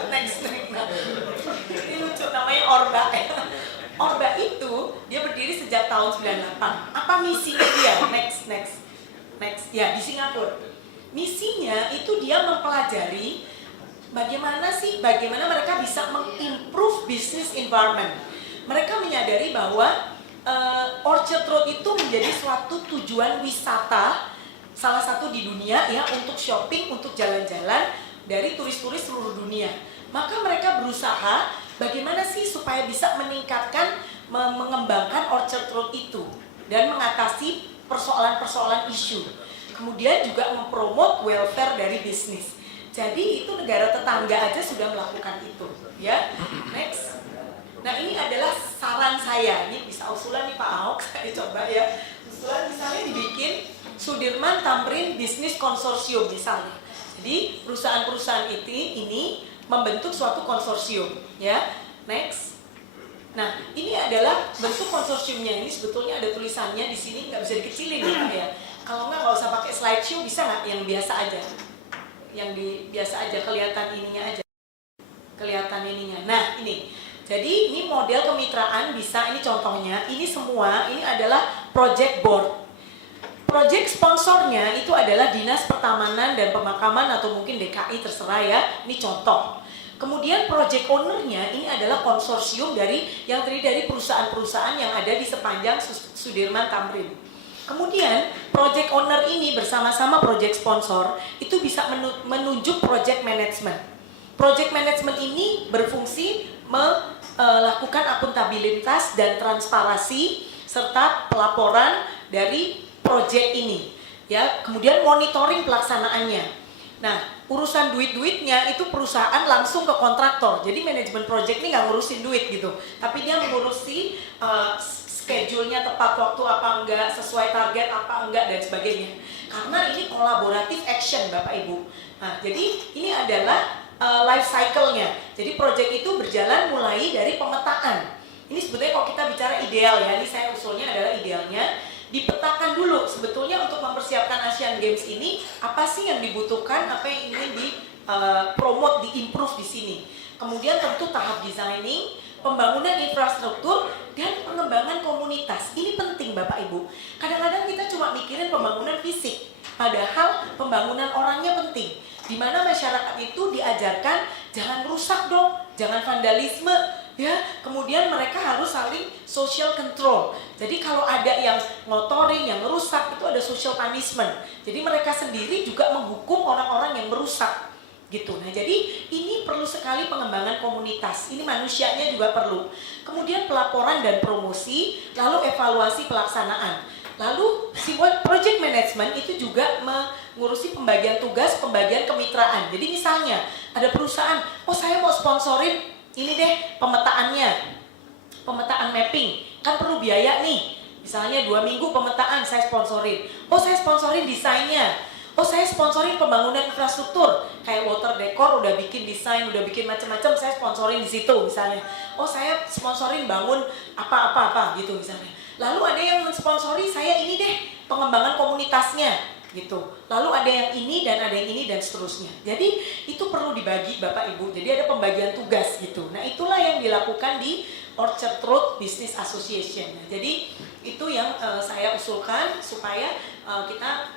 Next. Nah, ini lucu namanya Orba. Orba itu dia berdiri sejak tahun 98. Apa misinya dia? Next. Ecuador. Misinya itu dia mempelajari bagaimana mereka bisa mengimprove business environment. Mereka menyadari bahwa Orchard Road itu menjadi suatu tujuan wisata salah satu di dunia ya, untuk shopping, untuk jalan-jalan dari turis-turis seluruh dunia. Maka mereka berusaha bagaimana sih supaya bisa meningkatkan, mengembangkan Orchard Road itu dan mengatasi persoalan-persoalan isu. Kemudian juga mempromot welfare dari bisnis. Jadi itu negara tetangga aja sudah melakukan itu, ya. Next. Nah, ini adalah saran saya. Ini bisa usulan nih Pak Ahok, saya coba ya. Usulan misalnya dibikin Sudirman Tamrin Business Konsorsium misalnya. Jadi perusahaan-perusahaan ini membentuk suatu konsorsium, ya. Next. Nah, ini adalah bentuk konsorsiumnya. Ini sebetulnya ada tulisannya di sini, nggak bisa dikecilin ya, Pak ya. Kalau nggak usah pakai slideshow, bisa nggak yang biasa aja? Biasa aja, kelihatan ininya aja. Kelihatan ininya. Nah, ini. Jadi ini model kemitraan bisa, ini contohnya. Ini semua, ini adalah project board. Project sponsornya itu adalah Dinas Pertamanan dan Pemakaman atau mungkin DKI, terserah ya. Ini contoh. Kemudian project ownernya ini adalah konsorsium yang terdiri dari perusahaan-perusahaan yang ada di sepanjang Sudirman Tamrin. Kemudian project owner ini bersama-sama project sponsor itu bisa menunjuk project management. Project management ini berfungsi melakukan akuntabilitas dan transparansi serta pelaporan dari project ini, ya. Kemudian monitoring pelaksanaannya. Nah, urusan duit-duitnya itu perusahaan langsung ke kontraktor. Jadi manajemen project ini nggak ngurusin duit gitu, tapi dia mengurusi schedule-nya tepat waktu apa enggak, sesuai target apa enggak dan sebagainya. Karena ini kolaboratif action Bapak Ibu. Nah, jadi ini adalah life cycle-nya. Jadi project itu berjalan mulai dari pemetaan. Ini sebetulnya kalau kita bicara ideal ya, ini saya usulnya adalah idealnya dipetakan dulu sebetulnya untuk mempersiapkan Asian Games ini apa sih yang dibutuhkan, apa yang ingin dipromot, diimprove di sini. Kemudian tentu tahap designing, pembangunan infrastruktur dan pengembangan komunitas. Ini penting Bapak Ibu. Kadang-kadang kita cuma mikirin pembangunan fisik, padahal pembangunan orangnya penting. Di mana masyarakat itu diajarkan jangan rusak dong, jangan vandalisme, ya. Kemudian mereka harus saling social control. Jadi kalau ada yang ngotorin, yang merusak, itu ada social punishment. Jadi mereka sendiri juga menghukum orang-orang yang merusak, gitu. Nah, jadi ini perlu sekali pengembangan komunitas. Ini manusianya juga perlu. Kemudian pelaporan dan promosi, lalu evaluasi pelaksanaan. Lalu si project management itu juga mengurusi pembagian tugas, pembagian kemitraan. Jadi misalnya ada perusahaan, oh saya mau sponsorin ini deh pemetaannya, pemetaan mapping, kan perlu biaya nih. Misalnya 2 minggu pemetaan saya sponsorin. Oh saya sponsorin desainnya. Oh saya sponsorin pembangunan infrastruktur, kayak water decor udah bikin desain, udah bikin macam-macam, saya sponsorin di situ misalnya. Oh saya sponsorin bangun apa gitu misalnya. Lalu ada yang mensponsori saya ini deh pengembangan komunitasnya gitu. Lalu ada yang ini dan ada yang ini dan seterusnya. Jadi itu perlu dibagi Bapak Ibu. Jadi ada pembagian tugas gitu. Nah itulah yang dilakukan di Orchard Road Business Association. Nah, jadi itu yang saya usulkan supaya kita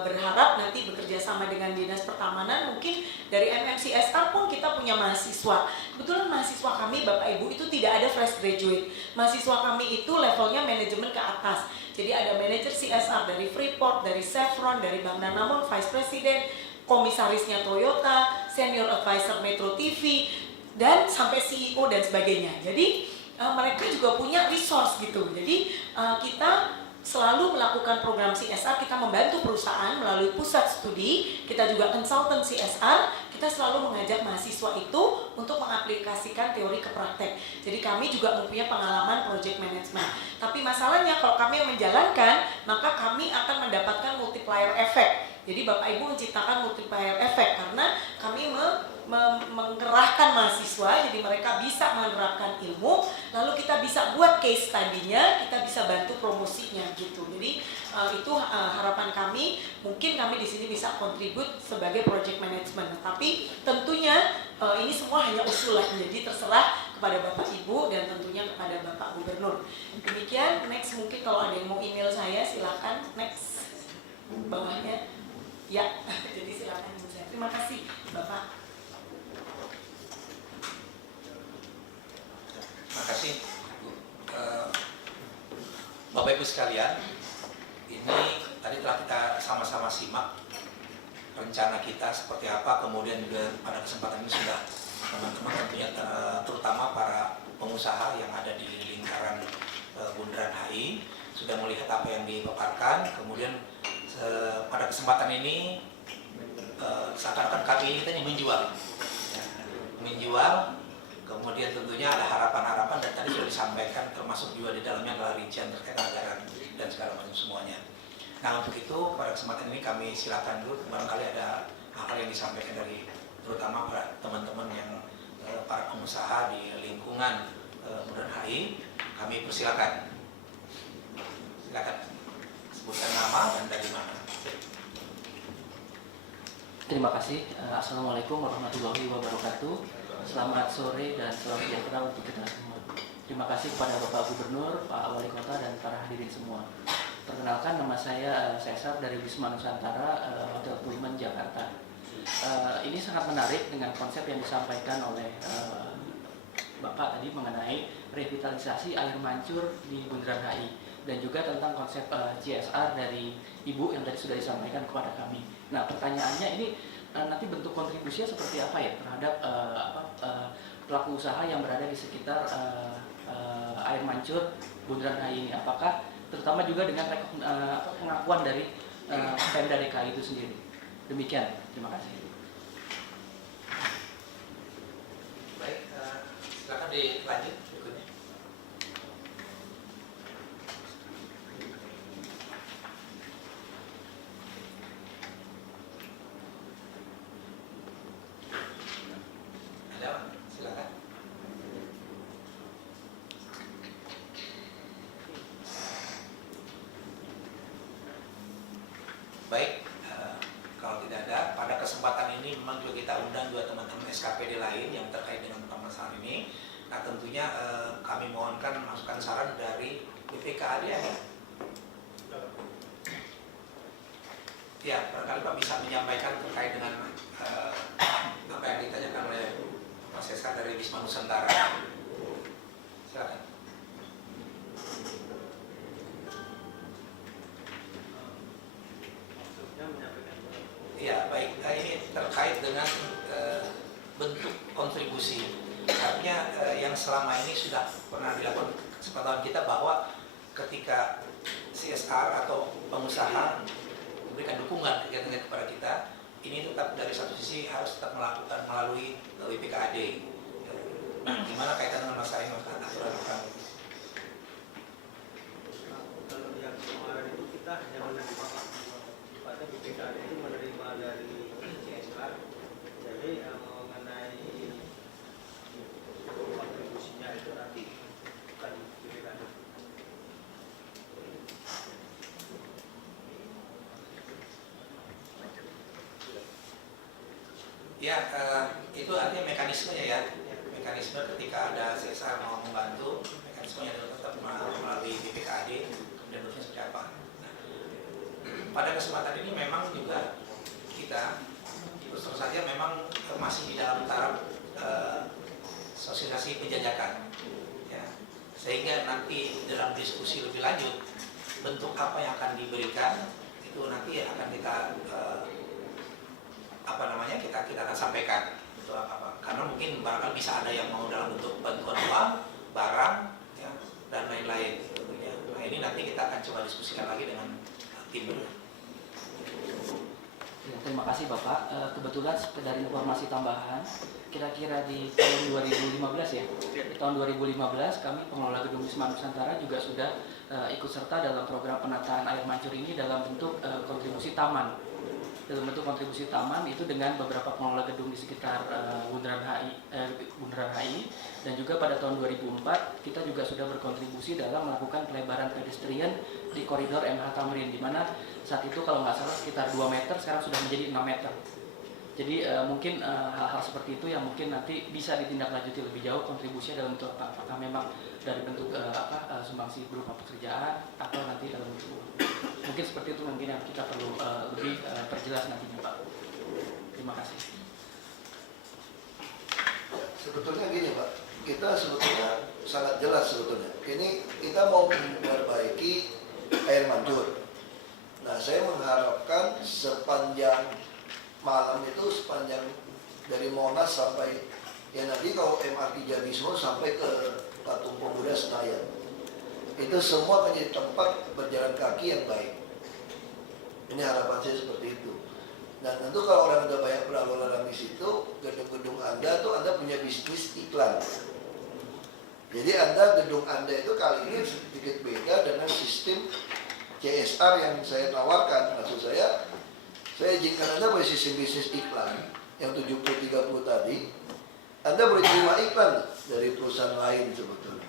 berharap nanti bekerja sama dengan Dinas Pertamanan, mungkin dari MMCSR pun kita punya mahasiswa. Kebetulan mahasiswa kami Bapak Ibu itu tidak ada fresh graduate. Mahasiswa kami itu levelnya manajemen ke atas. Jadi ada manajer CSR dari Freeport, dari Chevron, dari Bank Danamon, Vice President, komisarisnya Toyota, Senior Advisor Metro TV, dan sampai CEO dan sebagainya. Jadi mereka juga punya resource gitu. Jadi kita selalu melakukan program CSR, kita membantu perusahaan melalui pusat studi, kita juga konsultan CSR, kita selalu mengajak mahasiswa itu untuk mengaplikasikan teori ke praktek. Jadi kami juga mempunyai pengalaman project management. Tapi masalahnya kalau kami yang menjalankan, maka kami akan mendapatkan multiplier effect. Jadi Bapak Ibu menciptakan multiplier effect karena kami menggerakkan mahasiswa, jadi mereka bisa menerapkan ilmu, lalu kita bisa buat case study-nya, kita bisa bantu promosinya gitu. Jadi itu harapan kami. Mungkin kami di sini bisa kontribut sebagai project management. Tapi tentunya ini semua hanya usulan, jadi terserah kepada Bapak Ibu dan tentunya kepada Bapak Gubernur. Demikian. Next, mungkin kalau ada yang mau email saya silakan. Next, bawahnya. Ya, jadi silakan ibu saya. Terima kasih Bapak. Terima kasih, Bu. Bapak Ibu sekalian, ini tadi telah kita sama-sama simak rencana kita seperti apa, kemudian juga pada kesempatan ini sudah teman-teman tentunya terutama para pengusaha yang ada di lingkaran Bundaran HI sudah melihat apa yang dipaparkan, kemudian pada kesempatan ini seakan-akan kami kita ini menjual, kemudian tentunya ada harapan-harapan dan tadi sudah disampaikan termasuk juga di dalamnya adalah rincian terkait anggaran dan segala macam semuanya. Nah untuk itu pada kesempatan ini kami silakan dulu barangkali ada hal yang disampaikan dari terutama para teman-teman yang para pengusaha di lingkungan Bundaran HI, kami persilakan. Silakan sebutkan nama dan dari mana. Terima kasih. Assalamualaikum warahmatullahi wabarakatuh. Selamat sore dan salam sejahtera untuk kita semua. Terima kasih kepada Bapak Gubernur, Pak Wali Kota, dan para hadirin semua. Perkenalkan, nama saya Cesar dari Wisma Nusantara, Hotel Pullman, Jakarta. Ini sangat menarik dengan konsep yang disampaikan oleh Bapak tadi mengenai revitalisasi air mancur di Bundaran HI dan juga tentang konsep CSR dari Ibu yang tadi sudah disampaikan kepada kami. Nah, pertanyaannya ini nanti bentuk kontribusinya seperti apa ya terhadap pelaku usaha yang berada di sekitar air mancur Bundaran HI ini? Apakah terutama juga dengan pengakuan dari Pemda DKI itu sendiri? Demikian, terima kasih. Baik, silakan dilanjut berikutnya. Ada, silakan. Baik, kalau tidak ada, pada kesempatan ini memang juga kita undang dua teman-teman SKPD lain yang terkait dengan permasalahan ini. Nah tentunya kami mohonkan masukan saran dari BPKAD ya. Ya, barangkali Pak bisa menyampaikan terkait dengan apa yang ditanyakan oleh Mas Esa dari Wisma Nusantara. Silakan. Ya baik, ini terkait dengan bentuk kontribusi. Artinya yang selama ini sudah pernah dilakukan kesepakatan kita bahwa ketika CSR atau pengusaha memberikan dukungan kegiatan kepada kita, ini tetap dari satu sisi harus tetap melakukan melalui WPKAD. Nah, gimana kaitan dengan masalah ini aturan? Kalau yang kemarin itu kita hanya menerima pada BPKAD itu menerima dari CSR, jadi mengenai kontribusinya itu nanti bukan BPKAD. Ya, itu artinya mekanismenya ya. Mekanisme ketika ada CSR mau membantu, mekanismenya adalah tetap melalui BPKAD dan bentuknya seperti apa. Pada kesempatan ini memang juga kita terus saja memang masih di dalam taraf sosialisasi penjajakan, ya. Sehingga nanti dalam diskusi lebih lanjut bentuk apa yang akan diberikan itu nanti akan kita kita akan sampaikan untuk apa. Karena mungkin barangkali bisa ada yang mau dalam bentuk bantuan uang, barang, ya, dan lain-lain. Tentunya. Nah ini nanti kita akan coba diskusikan lagi dengan tim. Terima kasih Bapak. Kebetulan sekedar informasi tambahan, kira-kira di tahun 2015 ya. Di tahun 2015 kami pengelola Gedung Wisma Nusantara juga sudah ikut serta dalam program penataan air mancur ini dalam bentuk kontribusi taman. Dalam bentuk kontribusi taman itu dengan beberapa pengelola gedung di sekitar Bundaran HI dan juga pada tahun 2004 kita juga sudah berkontribusi dalam melakukan pelebaran pedestrian di koridor MH Tamrin, di mana saat itu kalau nggak salah sekitar 2 meter sekarang sudah menjadi 6 meter. Jadi mungkin hal-hal seperti itu yang mungkin nanti bisa ditindaklanjuti lebih jauh kontribusinya dalam bentuk apa? Apakah memang dari bentuk sumbangsi berupa pekerjaan atau nanti dalam bentuk uang? Mungkin seperti itu mungkin yang kita perlu lebih perjelas nantinya Pak. Terima kasih. Sebetulnya gini Pak, kita sebetulnya sangat jelas sebetulnya. Ini kita mau memperbaiki air mancur. Nah, saya mengharapkan sepanjang malam itu, sepanjang dari Monas sampai ya nanti kalau MRT jadi semua sampai ke Patung Pemuda Senayan, itu semua akan jadi tempat berjalan kaki yang baik. Ini harapan saya seperti itu. Dan tentu kalau orang udah banyak berlalu lalang di situ, gedung-gedung Anda tuh Anda punya bisnis iklan. Jadi gedung Anda itu kali ini sedikit beda dengan sistem CSR yang saya tawarkan. Maksud saya izinkan Anda punya sistem bisnis iklan yang 70-30 tadi. Anda boleh terima iklan dari perusahaan lain sebetulnya.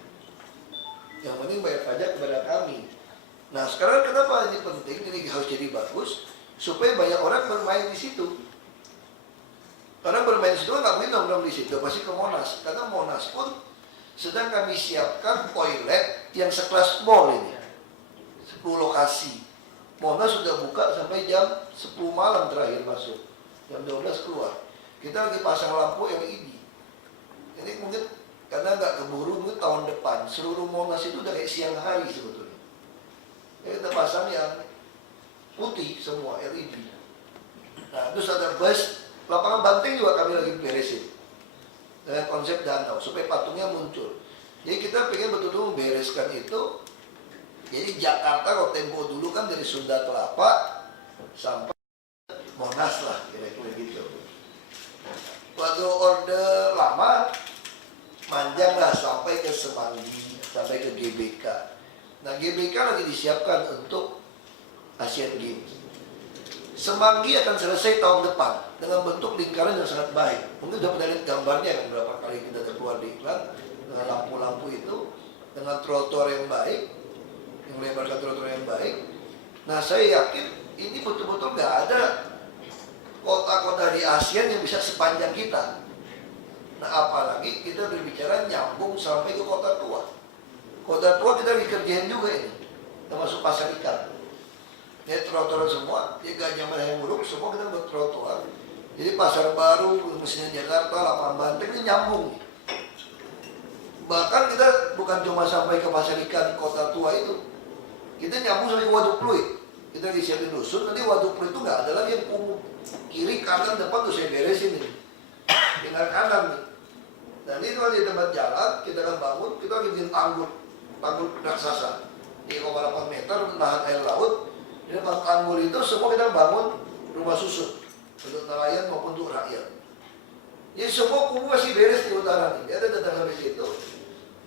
Yang penting bayar pajak kepada kami. Nah sekarang kenapa ini penting, ini harus jadi bagus, supaya banyak orang bermain di situ. Karena bermain di situ nggak mungkin nongkrong di situ, pasti ke Monas. Karena Monas pun sedang kami siapkan toilet yang sekelas mall ini. 10 lokasi. Monas sudah buka sampai jam 10 malam terakhir masuk. Jam 12 keluar. Kita lagi pasang lampu LED. Ini mungkin karena nggak keburu, mungkin tahun depan seluruh Monas itu udah kayak siang hari sebetulnya. Jadi kita pasang yang putih semua LED. Nah terus ada bus, lapangan banteng juga kami lagi beresin dengan konsep danau supaya patungnya muncul. Jadi kita pengen betul-betul membereskan itu. Jadi Jakarta kalau tempo dulu kan dari Sunda Kelapa sampai Monas lah kira-kira gitu. Waktu orde lama panjang lah sampai ke Semanggi, sampai ke GBK. Nah GBK lagi disiapkan untuk Asian Games. Semanggi akan selesai tahun depan dengan bentuk lingkaran yang sangat baik. Mungkin sudah pernah lihat gambarnya kan berapa kali kita keluar di iklan dengan lampu-lampu itu, dengan trotoar yang baik, yang melebarkan trotoar yang baik. Nah saya yakin ini betul-betul nggak ada kota-kota di ASEAN yang bisa sepanjang kita. Nah apalagi kita berbicara nyambung sampai ke kota tua. Kota tua kita dikerjain juga ini, termasuk pasar ikan. Ya trotoar semua, ya Gajah Mada yang buruk, semua kita buat trotoar. Jadi pasar baru, mesinnya Jakarta, lapangan banteng ini nyambung. Bahkan kita bukan cuma sampai ke pasar ikan kota tua itu, kita nyambung sampai ke Waduk Pluit. Kita disiapin dusun, nanti Waduk Pluit itu nggak ada lagi yang umum. Kiri, kanan, depan tuh saya beresin ini. Tinggal kanan nih. Dan itu di tempat jalan, kita akan bangun, kita akan bikin tanggul raksasa. 3,8 meter, nahan air laut. Di depan tanggul itu semua kita bangun rumah susun untuk nelayan maupun untuk rakyat. Jadi semua kumuh masih beres di utara nih. Ada datang sampai situ.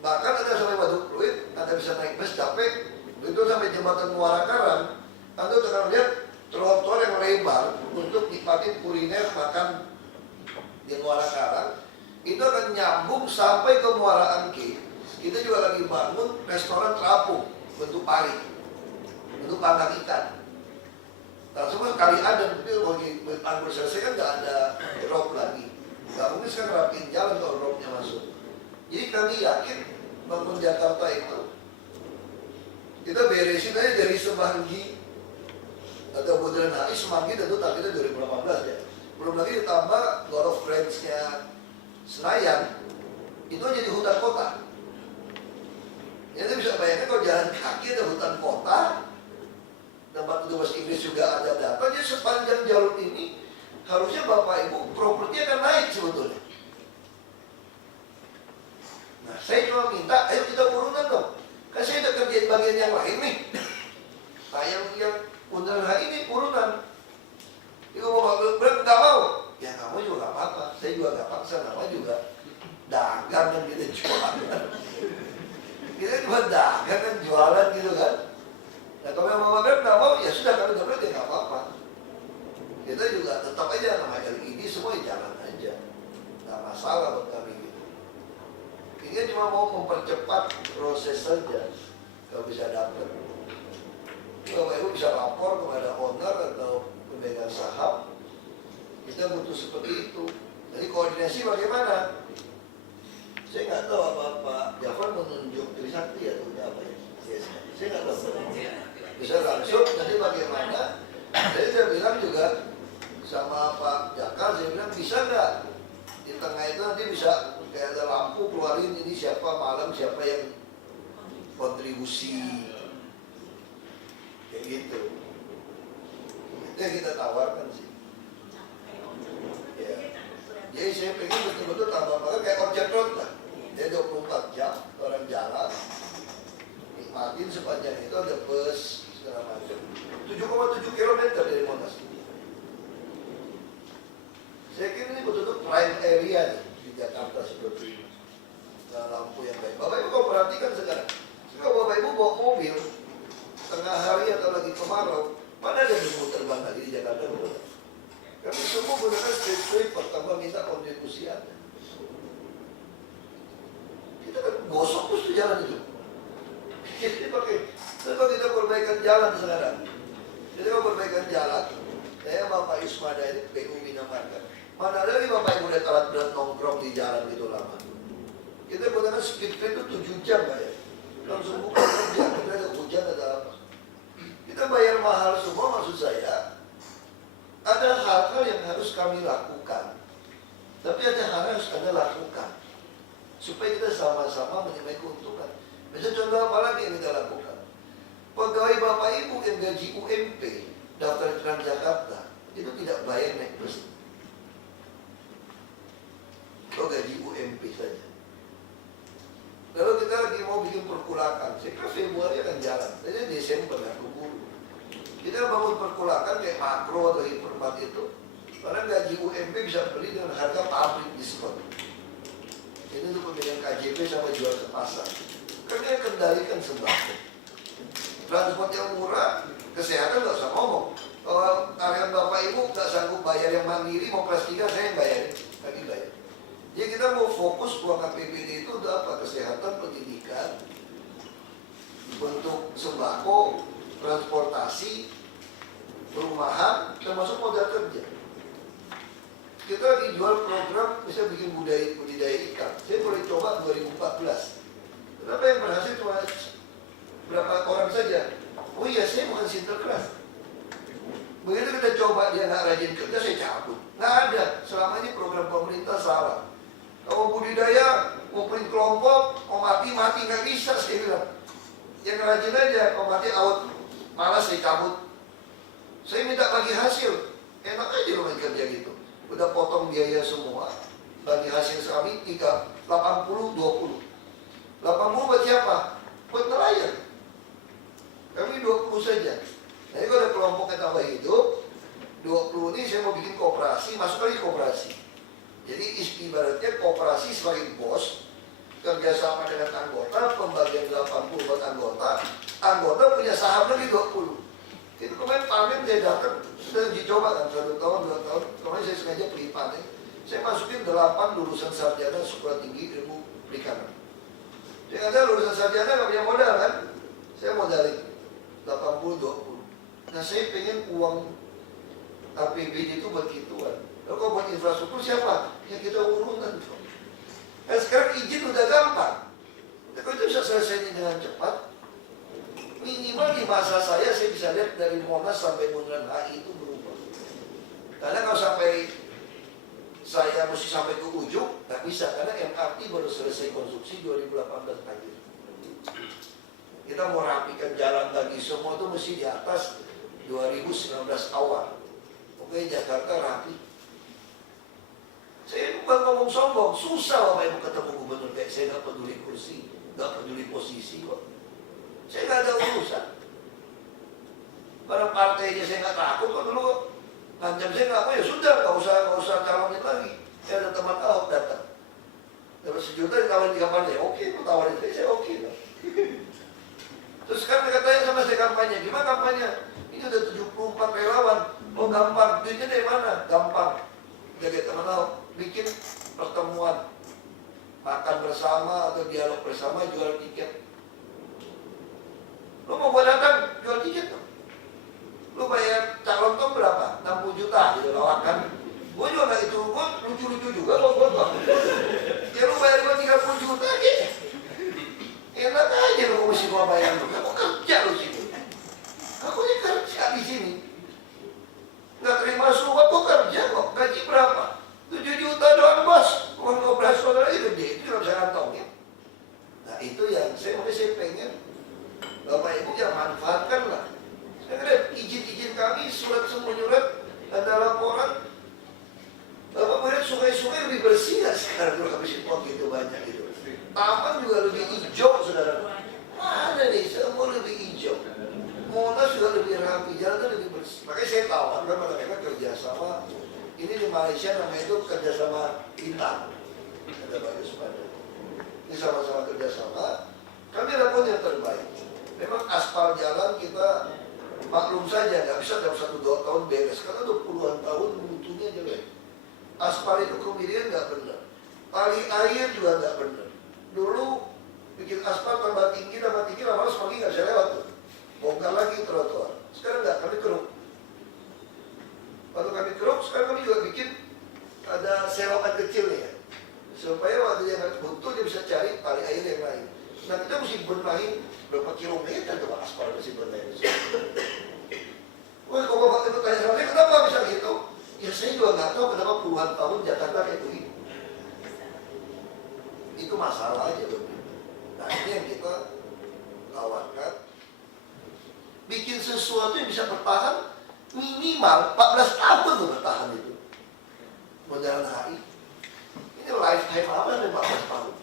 Bahkan ada sampai Waduk Pluit, Anda bisa naik bus capek. Itu sampai jembatan Muara Karang. Anda akan lihat trotoar yang lebar untuk nikmatin kuliner makan di Muara Karang. Itu akan nyambung sampai ke Muara Angke. Kita juga lagi bangun restoran terapung bentuk pari, bentuk pandang ikan. Nah semua kali ada, tapi kalau di tanggul selesai kan nggak ada rope lagi. Nggak mungkin sekarang rapiin jalan kalau rope-nya masuk. Jadi kami yakin bangun Jakarta itu kita beresin aja dari Semanggi atau Bundaran HI. Semanggi tentu targetnya 2018 ya. Belum lagi ditambah God of Friends-nya Senayan, itu jadi hutan kota. Jadi bisa bayangkan kalau jalan kaki ada hutan kota, tempat itu bahasa Inggris juga ada data. Jadi sepanjang jalur ini harusnya Bapak Ibu properti akan naik sebetulnya. Nah saya cuma minta, ayo kita urunan dong. Kan saya udah kerjain bagian yang lain nih. Nah yang Bundaran HI ini urunan. Itu mau berat nggak mau. Ya kamu juga nggak apa-apa. Saya juga nggak paksa, nama juga dagang kan kita jualan. Kita cuma dagang kan jualan gitu kan. Nah kalau yang mau berat nggak mau, ya sudah kalau nggak berat ya nggak apa-apa. Kita juga tetap aja nama LED semua jalan aja. Nggak masalah buat kami gitu. Ini cuma mau mempercepat proses saja. Kalau bisa dapat. Bapak Ibu bisa lapor kepada owner atau pemegang saham. Kita butuh seperti itu. Jadi koordinasi bagaimana? Saya nggak tahu apa Pak Jafar menunjuk Trisakti atau apa ya. Saya nggak tahu. Bisa langsung. Jadi bagaimana? Jadi saya bilang juga sama Pak Jakar, saya bilang bisa nggak di tengah itu nanti bisa kayak ada lampu keluarin ini siapa malam siapa yang kontribusi kayak gitu. Itu yang kita tawarkan sih. Ya. Jadi saya pengen betul-betul tambah makan kayak ojek road lah. Dia 24 jam orang jalan, nikmatin sepanjang itu ada bus segala macam. 7,7 km dari Monas. Saya kira ini betul-betul prime area nih, di Jakarta seperti ini. Nah, lampu yang baik. Bapak Ibu kau perhatikan sekarang. Kalau Bapak Ibu bawa mobil tengah hari atau lagi kemarau, mana ada yang mau terbang lagi di Jakarta? Kami semua gunakan street sweeper tanpa minta kontribusi Anda. Kita kan gosok terus di jalan itu. Jadi kalau kita perbaikan jalan sekarang. Jadi kalau perbaikan jalan, saya Bapak Ismada ini PU Minamarga. Mana ada lagi Bapak Ibu lihat alat berat nongkrong di jalan gitu lama. Kita gunakan speed limit itu 7 jam ya. Langsung buka kerja, kita ada hujan ada apa. Kita bayar mahal semua maksud saya. Ada hal-hal yang harus kami lakukan. Tapi ada hal yang harus Anda lakukan. Supaya kita sama-sama menyamai keuntungan. Misalnya contoh apa lagi yang kita lakukan? Pegawai Bapak Ibu yang gaji UMP, daftar Transjakarta, itu tidak bayar naik bus. Kalau gaji UMP saja. Lalu kita lagi mau bikin perkulakan. Saya kira Februari akan jalan. Jadi Desember aku buru. Kita bangun perkulakan kayak makro atau hipermat itu. Karena gaji UMP bisa beli dengan harga pabrik diskon. Ini untuk pembelian KJP sama jual ke pasar. Karena yang kendalikan sembako. Transport yang murah, kesehatan nggak usah ngomong. Kalau karyawan Bapak Ibu nggak sanggup bayar yang mandiri, mau kelas 3 saya yang bayarin, lagi bayar. Jadi kita mau fokus uang APBD itu untuk apa? Kesehatan, pendidikan, untuk sembako, transportasi, perumahan, termasuk modal kerja. Kita lagi jual program bisa bikin budidaya ikan. Saya boleh coba 2014. Kenapa yang berhasil cuma berapa orang saja? Oh iya, saya bukan sinterklas. Begitu kita coba dia nggak rajin kerja, saya cabut. Nggak ada. Selama ini program pemerintah salah. Kalau budidaya, ngumpulin kelompok, mau mati nggak bisa saya bilang. Yang rajin aja, kalau mati out, malas saya cabut. Saya minta bagi hasil. Enak aja loh main kerja gitu. Udah potong biaya semua, bagi hasil kami 80-20. 80 buat siapa? Buat nelayan. Kami 20 saja. Nah ini kalau ada kelompoknya tambah hidup, 20 ini saya mau bikin kooperasi, masuk lagi kooperasi. Jadi ibaratnya kooperasi sebagai bos, kerjasama dengan anggota, pembagian 80 buat anggota punya saham lagi 20. Itu kemarin panen saya datang, sudah uji coba kan, 1 tahun, 2 tahun, kemarin saya sengaja beli panen. Saya masukin 8 lulusan sarjana sekolah tinggi ilmu perikanan. Yang ada lulusan sarjana nggak punya modal kan, saya modalin 80-20. Nah saya pengen uang APBD itu begituan. Lalu kalau buat infrastruktur siapa? Ya kita urunkan. Nah sekarang izin udah gampang. Tapi itu bisa selesai dengan cepat. Minimal di masa saya bisa lihat dari Monas sampai Bundaran HI itu berubah. Karena kalau sampai saya mesti sampai ke ujung, nggak bisa. Karena MRT baru selesai konstruksi 2018 akhir. Kita mau rapikan jalan lagi, semua itu mesti di atas 2019 awal. Oke, Jakarta rapi. Saya bukan ngomong sombong, susah Bapak Ibu ketemu gubernur kayak saya, nggak peduli kursi, nggak peduli posisi kok. Saya nggak ada urusan. Pada partainya saya nggak takut kok dulu. Ngancam saya nggak mau, ya sudah, nggak usah calonin lagi. Ya ada teman Ahok datang. Dapat 1 juta ditawarin 3 partai, oke, aku tawarin saya oke lah. Terus sekarang katanya sama saya kampanye, gimana kampanye? Ini udah 74 relawan, oh gampang, duitnya dari mana? Gampang. Jadi teman Ahok bikin pertemuan, makan bersama atau dialog bersama, jual tiket. Lu mau gua datang, jual tiket tuh. Lu bayar calon tom berapa? 60 juta gitu lawakan. sungai-sungai lebih bersih nggak sekarang kalau habisin uang gitu banyak gitu. Taman juga lebih hijau sekarang. Ada nih, semua lebih hijau. Monas juga lebih rapi, jalan lebih bersih. Makanya saya tahu, kan mereka kerjasama. Ini di Malaysia namanya itu kerjasama Bintang. Ada bagus pada. Ini sama-sama kerjasama. Kami lakukan yang terbaik. Memang aspal jalan kita maklum saja, nggak bisa dalam 1-2 tahun beres. Karena udah puluhan tahun mutunya jelek. Aspal itu kemudian nggak benar. Tali air juga nggak benar. Dulu bikin aspal tambah tinggi, lama-lama semakin nggak bisa lewat tuh. Bongkar lagi trotoar. Sekarang nggak, kami keruk. Waktu kami keruk, sekarang kami juga bikin ada selokan kecil nih ya. Supaya waktu dia nggak butuh, dia bisa cari tali air yang lain. Nah kita mesti benahin berapa kilometer tuh aspal mesti benahin. Wah, kalau Bapak Ibu tanya sama saya, kenapa bisa gitu? Ya saya juga nggak tahu kenapa puluhan tahun Jakarta kayak begitu. Itu masalah aja loh. Nah ini yang kita lawankan. Bikin sesuatu yang bisa bertahan minimal 14 tahun tuh bertahan itu. Modern HI. Ini lifetime apa nih 14 tahun?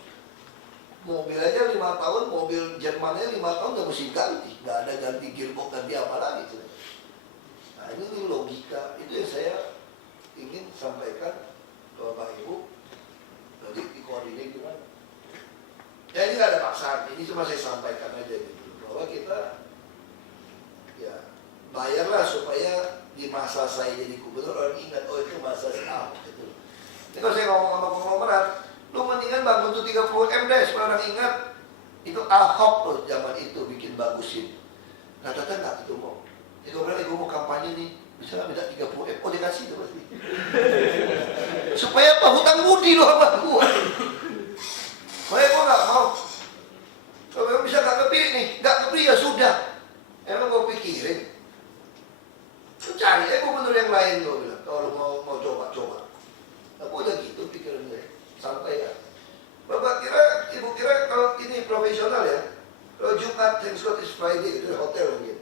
Mobil aja 5 tahun, mobil Jermannya 5 tahun udah mesti ganti. Nggak ada ganti gearbox, ganti apa lagi. Nah ini logika. Itu yang saya ingin sampaikan ke Bapak Ibu. Nanti dikoordinir gimana. Ya ini nggak ada paksaan, ini cuma saya sampaikan aja gitu. Bahwa kita ya bayarlah supaya di masa saya jadi gubernur orang ingat, oh itu masa saya gitu. Ini kalau saya ngomong sama konglomerat, lu mendingan bangun tuh 30M deh supaya orang ingat. Itu Ahok tuh zaman itu bikin bagusin. Nah Tata nggak gitu mau. Jadi kalau gue mau kampanye nih, bisa nggak minta 30M? Oh dikasih tuh pasti. Supaya apa? Hutang budi loh sama gue. Makanya gue nggak mau. Kalau bisa nggak kepilih nih, nggak kepilih ya sudah. Emang gue pikirin. Lu cari aja gubernur yang lain gue bilang. Kalau mau coba. Aku udah gitu pikiran gue. Santai ya. Bapak kira, Ibu kira kalau ini profesional ya. Kalau Jumat, Thanks God is Friday, itu hotel mungkin.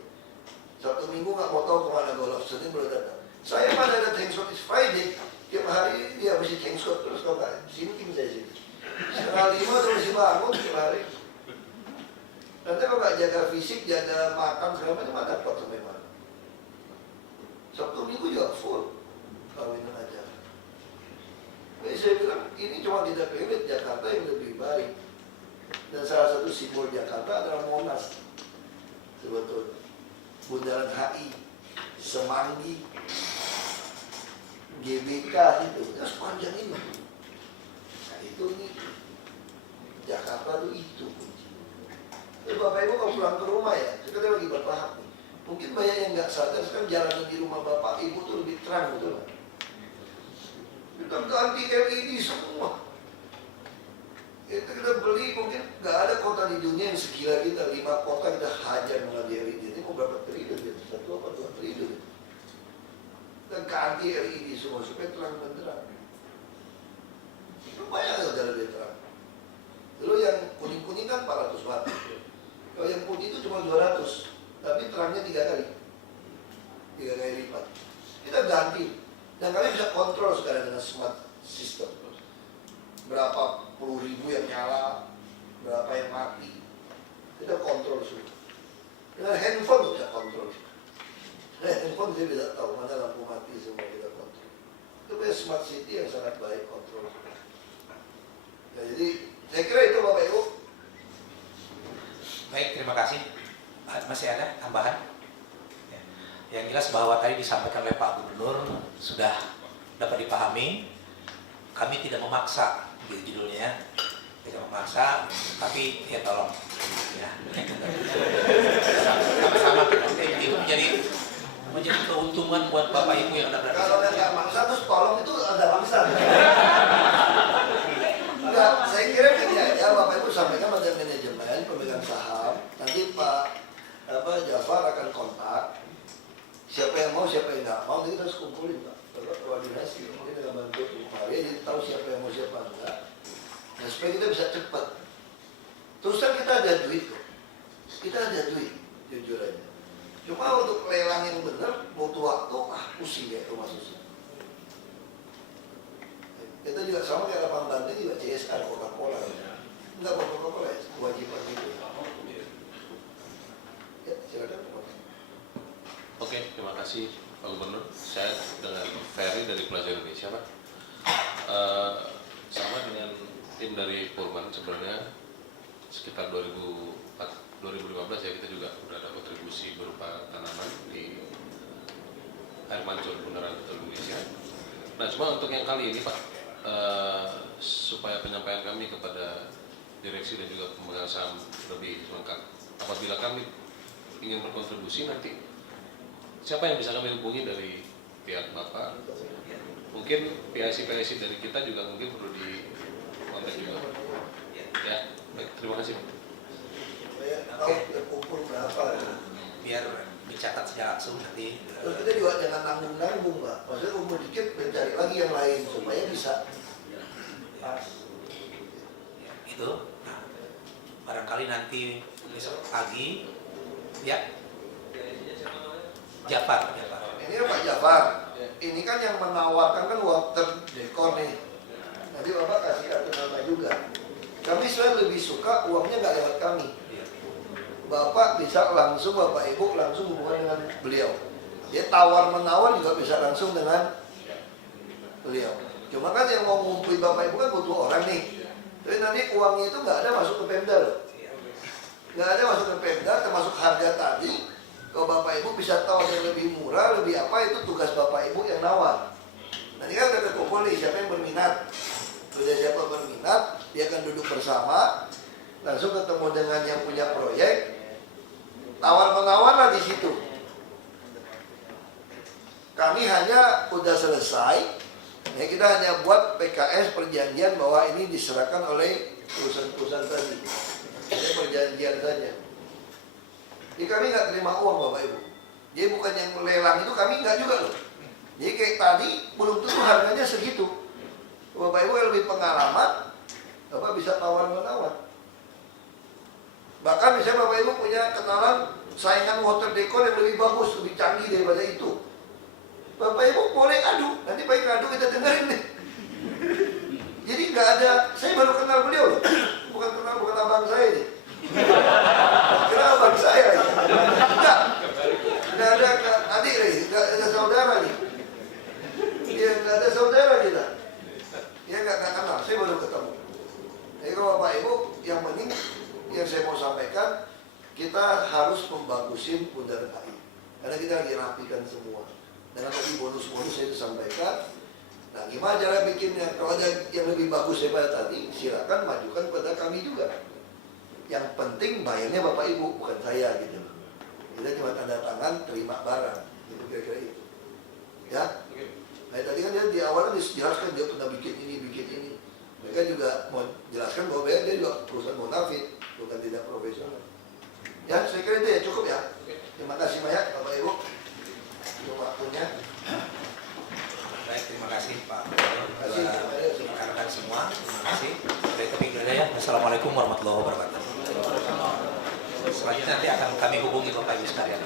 Sabtu Minggu nggak mau tahu kemana golf, Senin belum datang. Saya mana ada Thanks God is Friday, tiap hari dia mesti Thanks God terus kalau nggak sinting saya sini. 4:30 tuh mesti bangun tiap hari. Nanti kalau nggak jaga fisik, jaga makan segala macam, mana dapat sampai mana. Sabtu Minggu juga full kawinan aja. Jadi saya bilang ini cuma kita pilih Jakarta yang lebih baik. Dan salah satu simbol Jakarta adalah Monas. Sebetulnya Bundaran HI, Semanggi, GBK itu sepanjang ini. Nah itu nih Jakarta itu kuncinya. Jadi Bapak Ibu kalau pulang ke rumah ya, kita lagi bertahap nih. Mungkin banyak yang nggak sadar sekarang jalanan di rumah Bapak Ibu tuh lebih terang, betul nggak? Kita ganti LED semua. Itu kita beli mungkin nggak ada kota di dunia yang segila kita. 5 kota kita hajar mengambil LED. Ini mau berapa triliun gitu? 1 apa 2 triliun. Kita ganti LED semua supaya terang benderang. Itu banyak udah lebih terang. Dulu yang kuning-kuning kan 400 watt. Kalau yang putih itu cuma 200, tapi terangnya 3 kali. 3 kali lipat. Kita ganti. Dan kalian bisa kontrol sekarang dengan smart system. Berapa puluh ribu yang nyala, berapa yang mati. Kita kontrol semua. Dengan handphone bisa kontrol. Dengan handphone dia bisa tahu mana lampu mati, semua kita kontrol. Itu punya smart city yang sangat baik kontrol. Nah, jadi saya kira itu Bapak Ibu. Baik, terima kasih. Masih ada tambahan? Ya. Yang jelas bahwa tadi disampaikan oleh Pak Gubernur sudah dapat dipahami. Kami tidak memaksa, gitu judulnya, tidak memaksa, tapi ya tolong, ya. Sama-sama itu menjadi keuntungan buat Bapak Ibu yang ada berada. Kalau nggak maksa terus tolong itu ada maksa. Enggak, saya kira ini aja Bapak Ibu sampaikan pada manajemen pemegang saham. Nanti Pak Jafar akan kontak. Siapa yang mau, siapa yang nggak mau, nanti kita harus kumpulin Pak. Kalau koordinasi, mungkin kita bantu Bu Maria, jadi tahu siapa yang mau, siapa enggak. Nah supaya kita bisa cepat. Terus kan kita ada duit kok. Kita ada duit, jujur aja. Cuma untuk lelang yang benar butuh waktu, pusing ya rumah susun. juga sama kayak lapangan banteng juga CSR Coca-Cola. Enggak Coca-Cola ya, kewajiban itu. Ya, silakan. Oke, terima kasih Pak Gubernur. Saya dengan Ferry dari Plaza Indonesia, Pak. Sama dengan tim dari Pullman sebenarnya sekitar 2015 ya, kita juga sudah ada kontribusi berupa tanaman di air mancur Bundaran Hotel Indonesia. Nah, cuma untuk yang kali ini Pak, supaya penyampaian kami kepada direksi dan juga pemegang saham lebih lengkap, apabila kami ingin berkontribusi nanti, siapa yang bisa kami hubungi dari pihak Bapak? Mungkin PIC dari kita juga mungkin perlu di kontak juga Pak. Ya, baik, terima kasih Pak. Tahu terkumpul berapa ya? Biar dicatat secara langsung nanti. Terus kita juga jangan nanggung-nanggung Pak. Maksudnya kumpul dikit dan cari lagi yang lain supaya bisa pas. Itu nah, barangkali nanti besok pagi ya Jafar. Ini Pak Jafar. Ini kan yang menawarkan kan water decor nih. Nanti Bapak kasih kartu nama juga. Kami sebenarnya lebih suka uangnya nggak lewat kami. Bapak bisa langsung, Bapak Ibu langsung hubungan dengan beliau. Dia tawar-menawar juga bisa langsung dengan beliau. Cuma kan yang mau ngumpulin Bapak Ibu kan butuh orang nih. Tapi nanti uangnya itu nggak ada masuk ke Pemda loh. Nggak ada masuk ke Pemda, termasuk harga tadi. Kalau Bapak Ibu bisa tahu yang lebih murah, lebih apa, itu tugas Bapak Ibu yang nawar. Nanti kan udah terkumpul nih, siapa yang berminat. Sudah siapa berminat, dia akan duduk bersama, langsung ketemu dengan yang punya proyek, tawar-menawar lah di situ. Kami hanya udah selesai, ya kita hanya buat PKS perjanjian bahwa ini diserahkan oleh perusahaan-perusahaan tadi. Ini perjanjian saja. Jadi kami nggak terima uang Bapak Ibu. Jadi bukan yang lelang itu kami nggak juga loh. Jadi kayak tadi belum tentu harganya segitu. Bapak Ibu yang lebih pengalaman, Bapak bisa tawar-menawar. Bahkan misalnya Bapak Ibu punya kenalan saingan water decor yang lebih bagus, lebih canggih daripada itu. Bapak Ibu boleh adu, nanti baik adu kita dengerin nih. Jadi nggak ada, saya baru kenal beliau loh, bukan abang saya nih. Kira abang saya ya. Nggak ada adik nih, nggak ada saudara nih. Iya nggak ada saudara kita. Ya nggak kenal, saya baru ketemu. Jadi kalau Bapak Ibu yang penting yang saya mau sampaikan, kita harus membagusin Bundaran HI. Karena kita lagi rapikan semua. Dengan tadi bonus-bonus saya sampaikan. Nah gimana cara bikinnya? Kalau ada yang lebih bagus daripada tadi, silakan majukan pada kami juga. Yang penting bayarnya Bapak Ibu, bukan saya gitu. Kita cuma tanda tangan, terima barang. Gitu kira-kira itu. Ya? Nah tadi kan dia di awal dijelaskan dia pernah bikin ini. Mereka juga mau jelaskan bahwa dia juga perusahaan munafik, bukan tidak profesional. Ya, saya kira itu ya cukup ya. Terima kasih banyak Bapak Ibu untuk waktunya. Baik, terima kasih Pak. Rekan-rekan semua, terima kasih. Dari topik ya. Assalamualaikum warahmatullahi wabarakatuh. Selanjutnya nanti akan kami hubungi Bapak Ibu sekalian.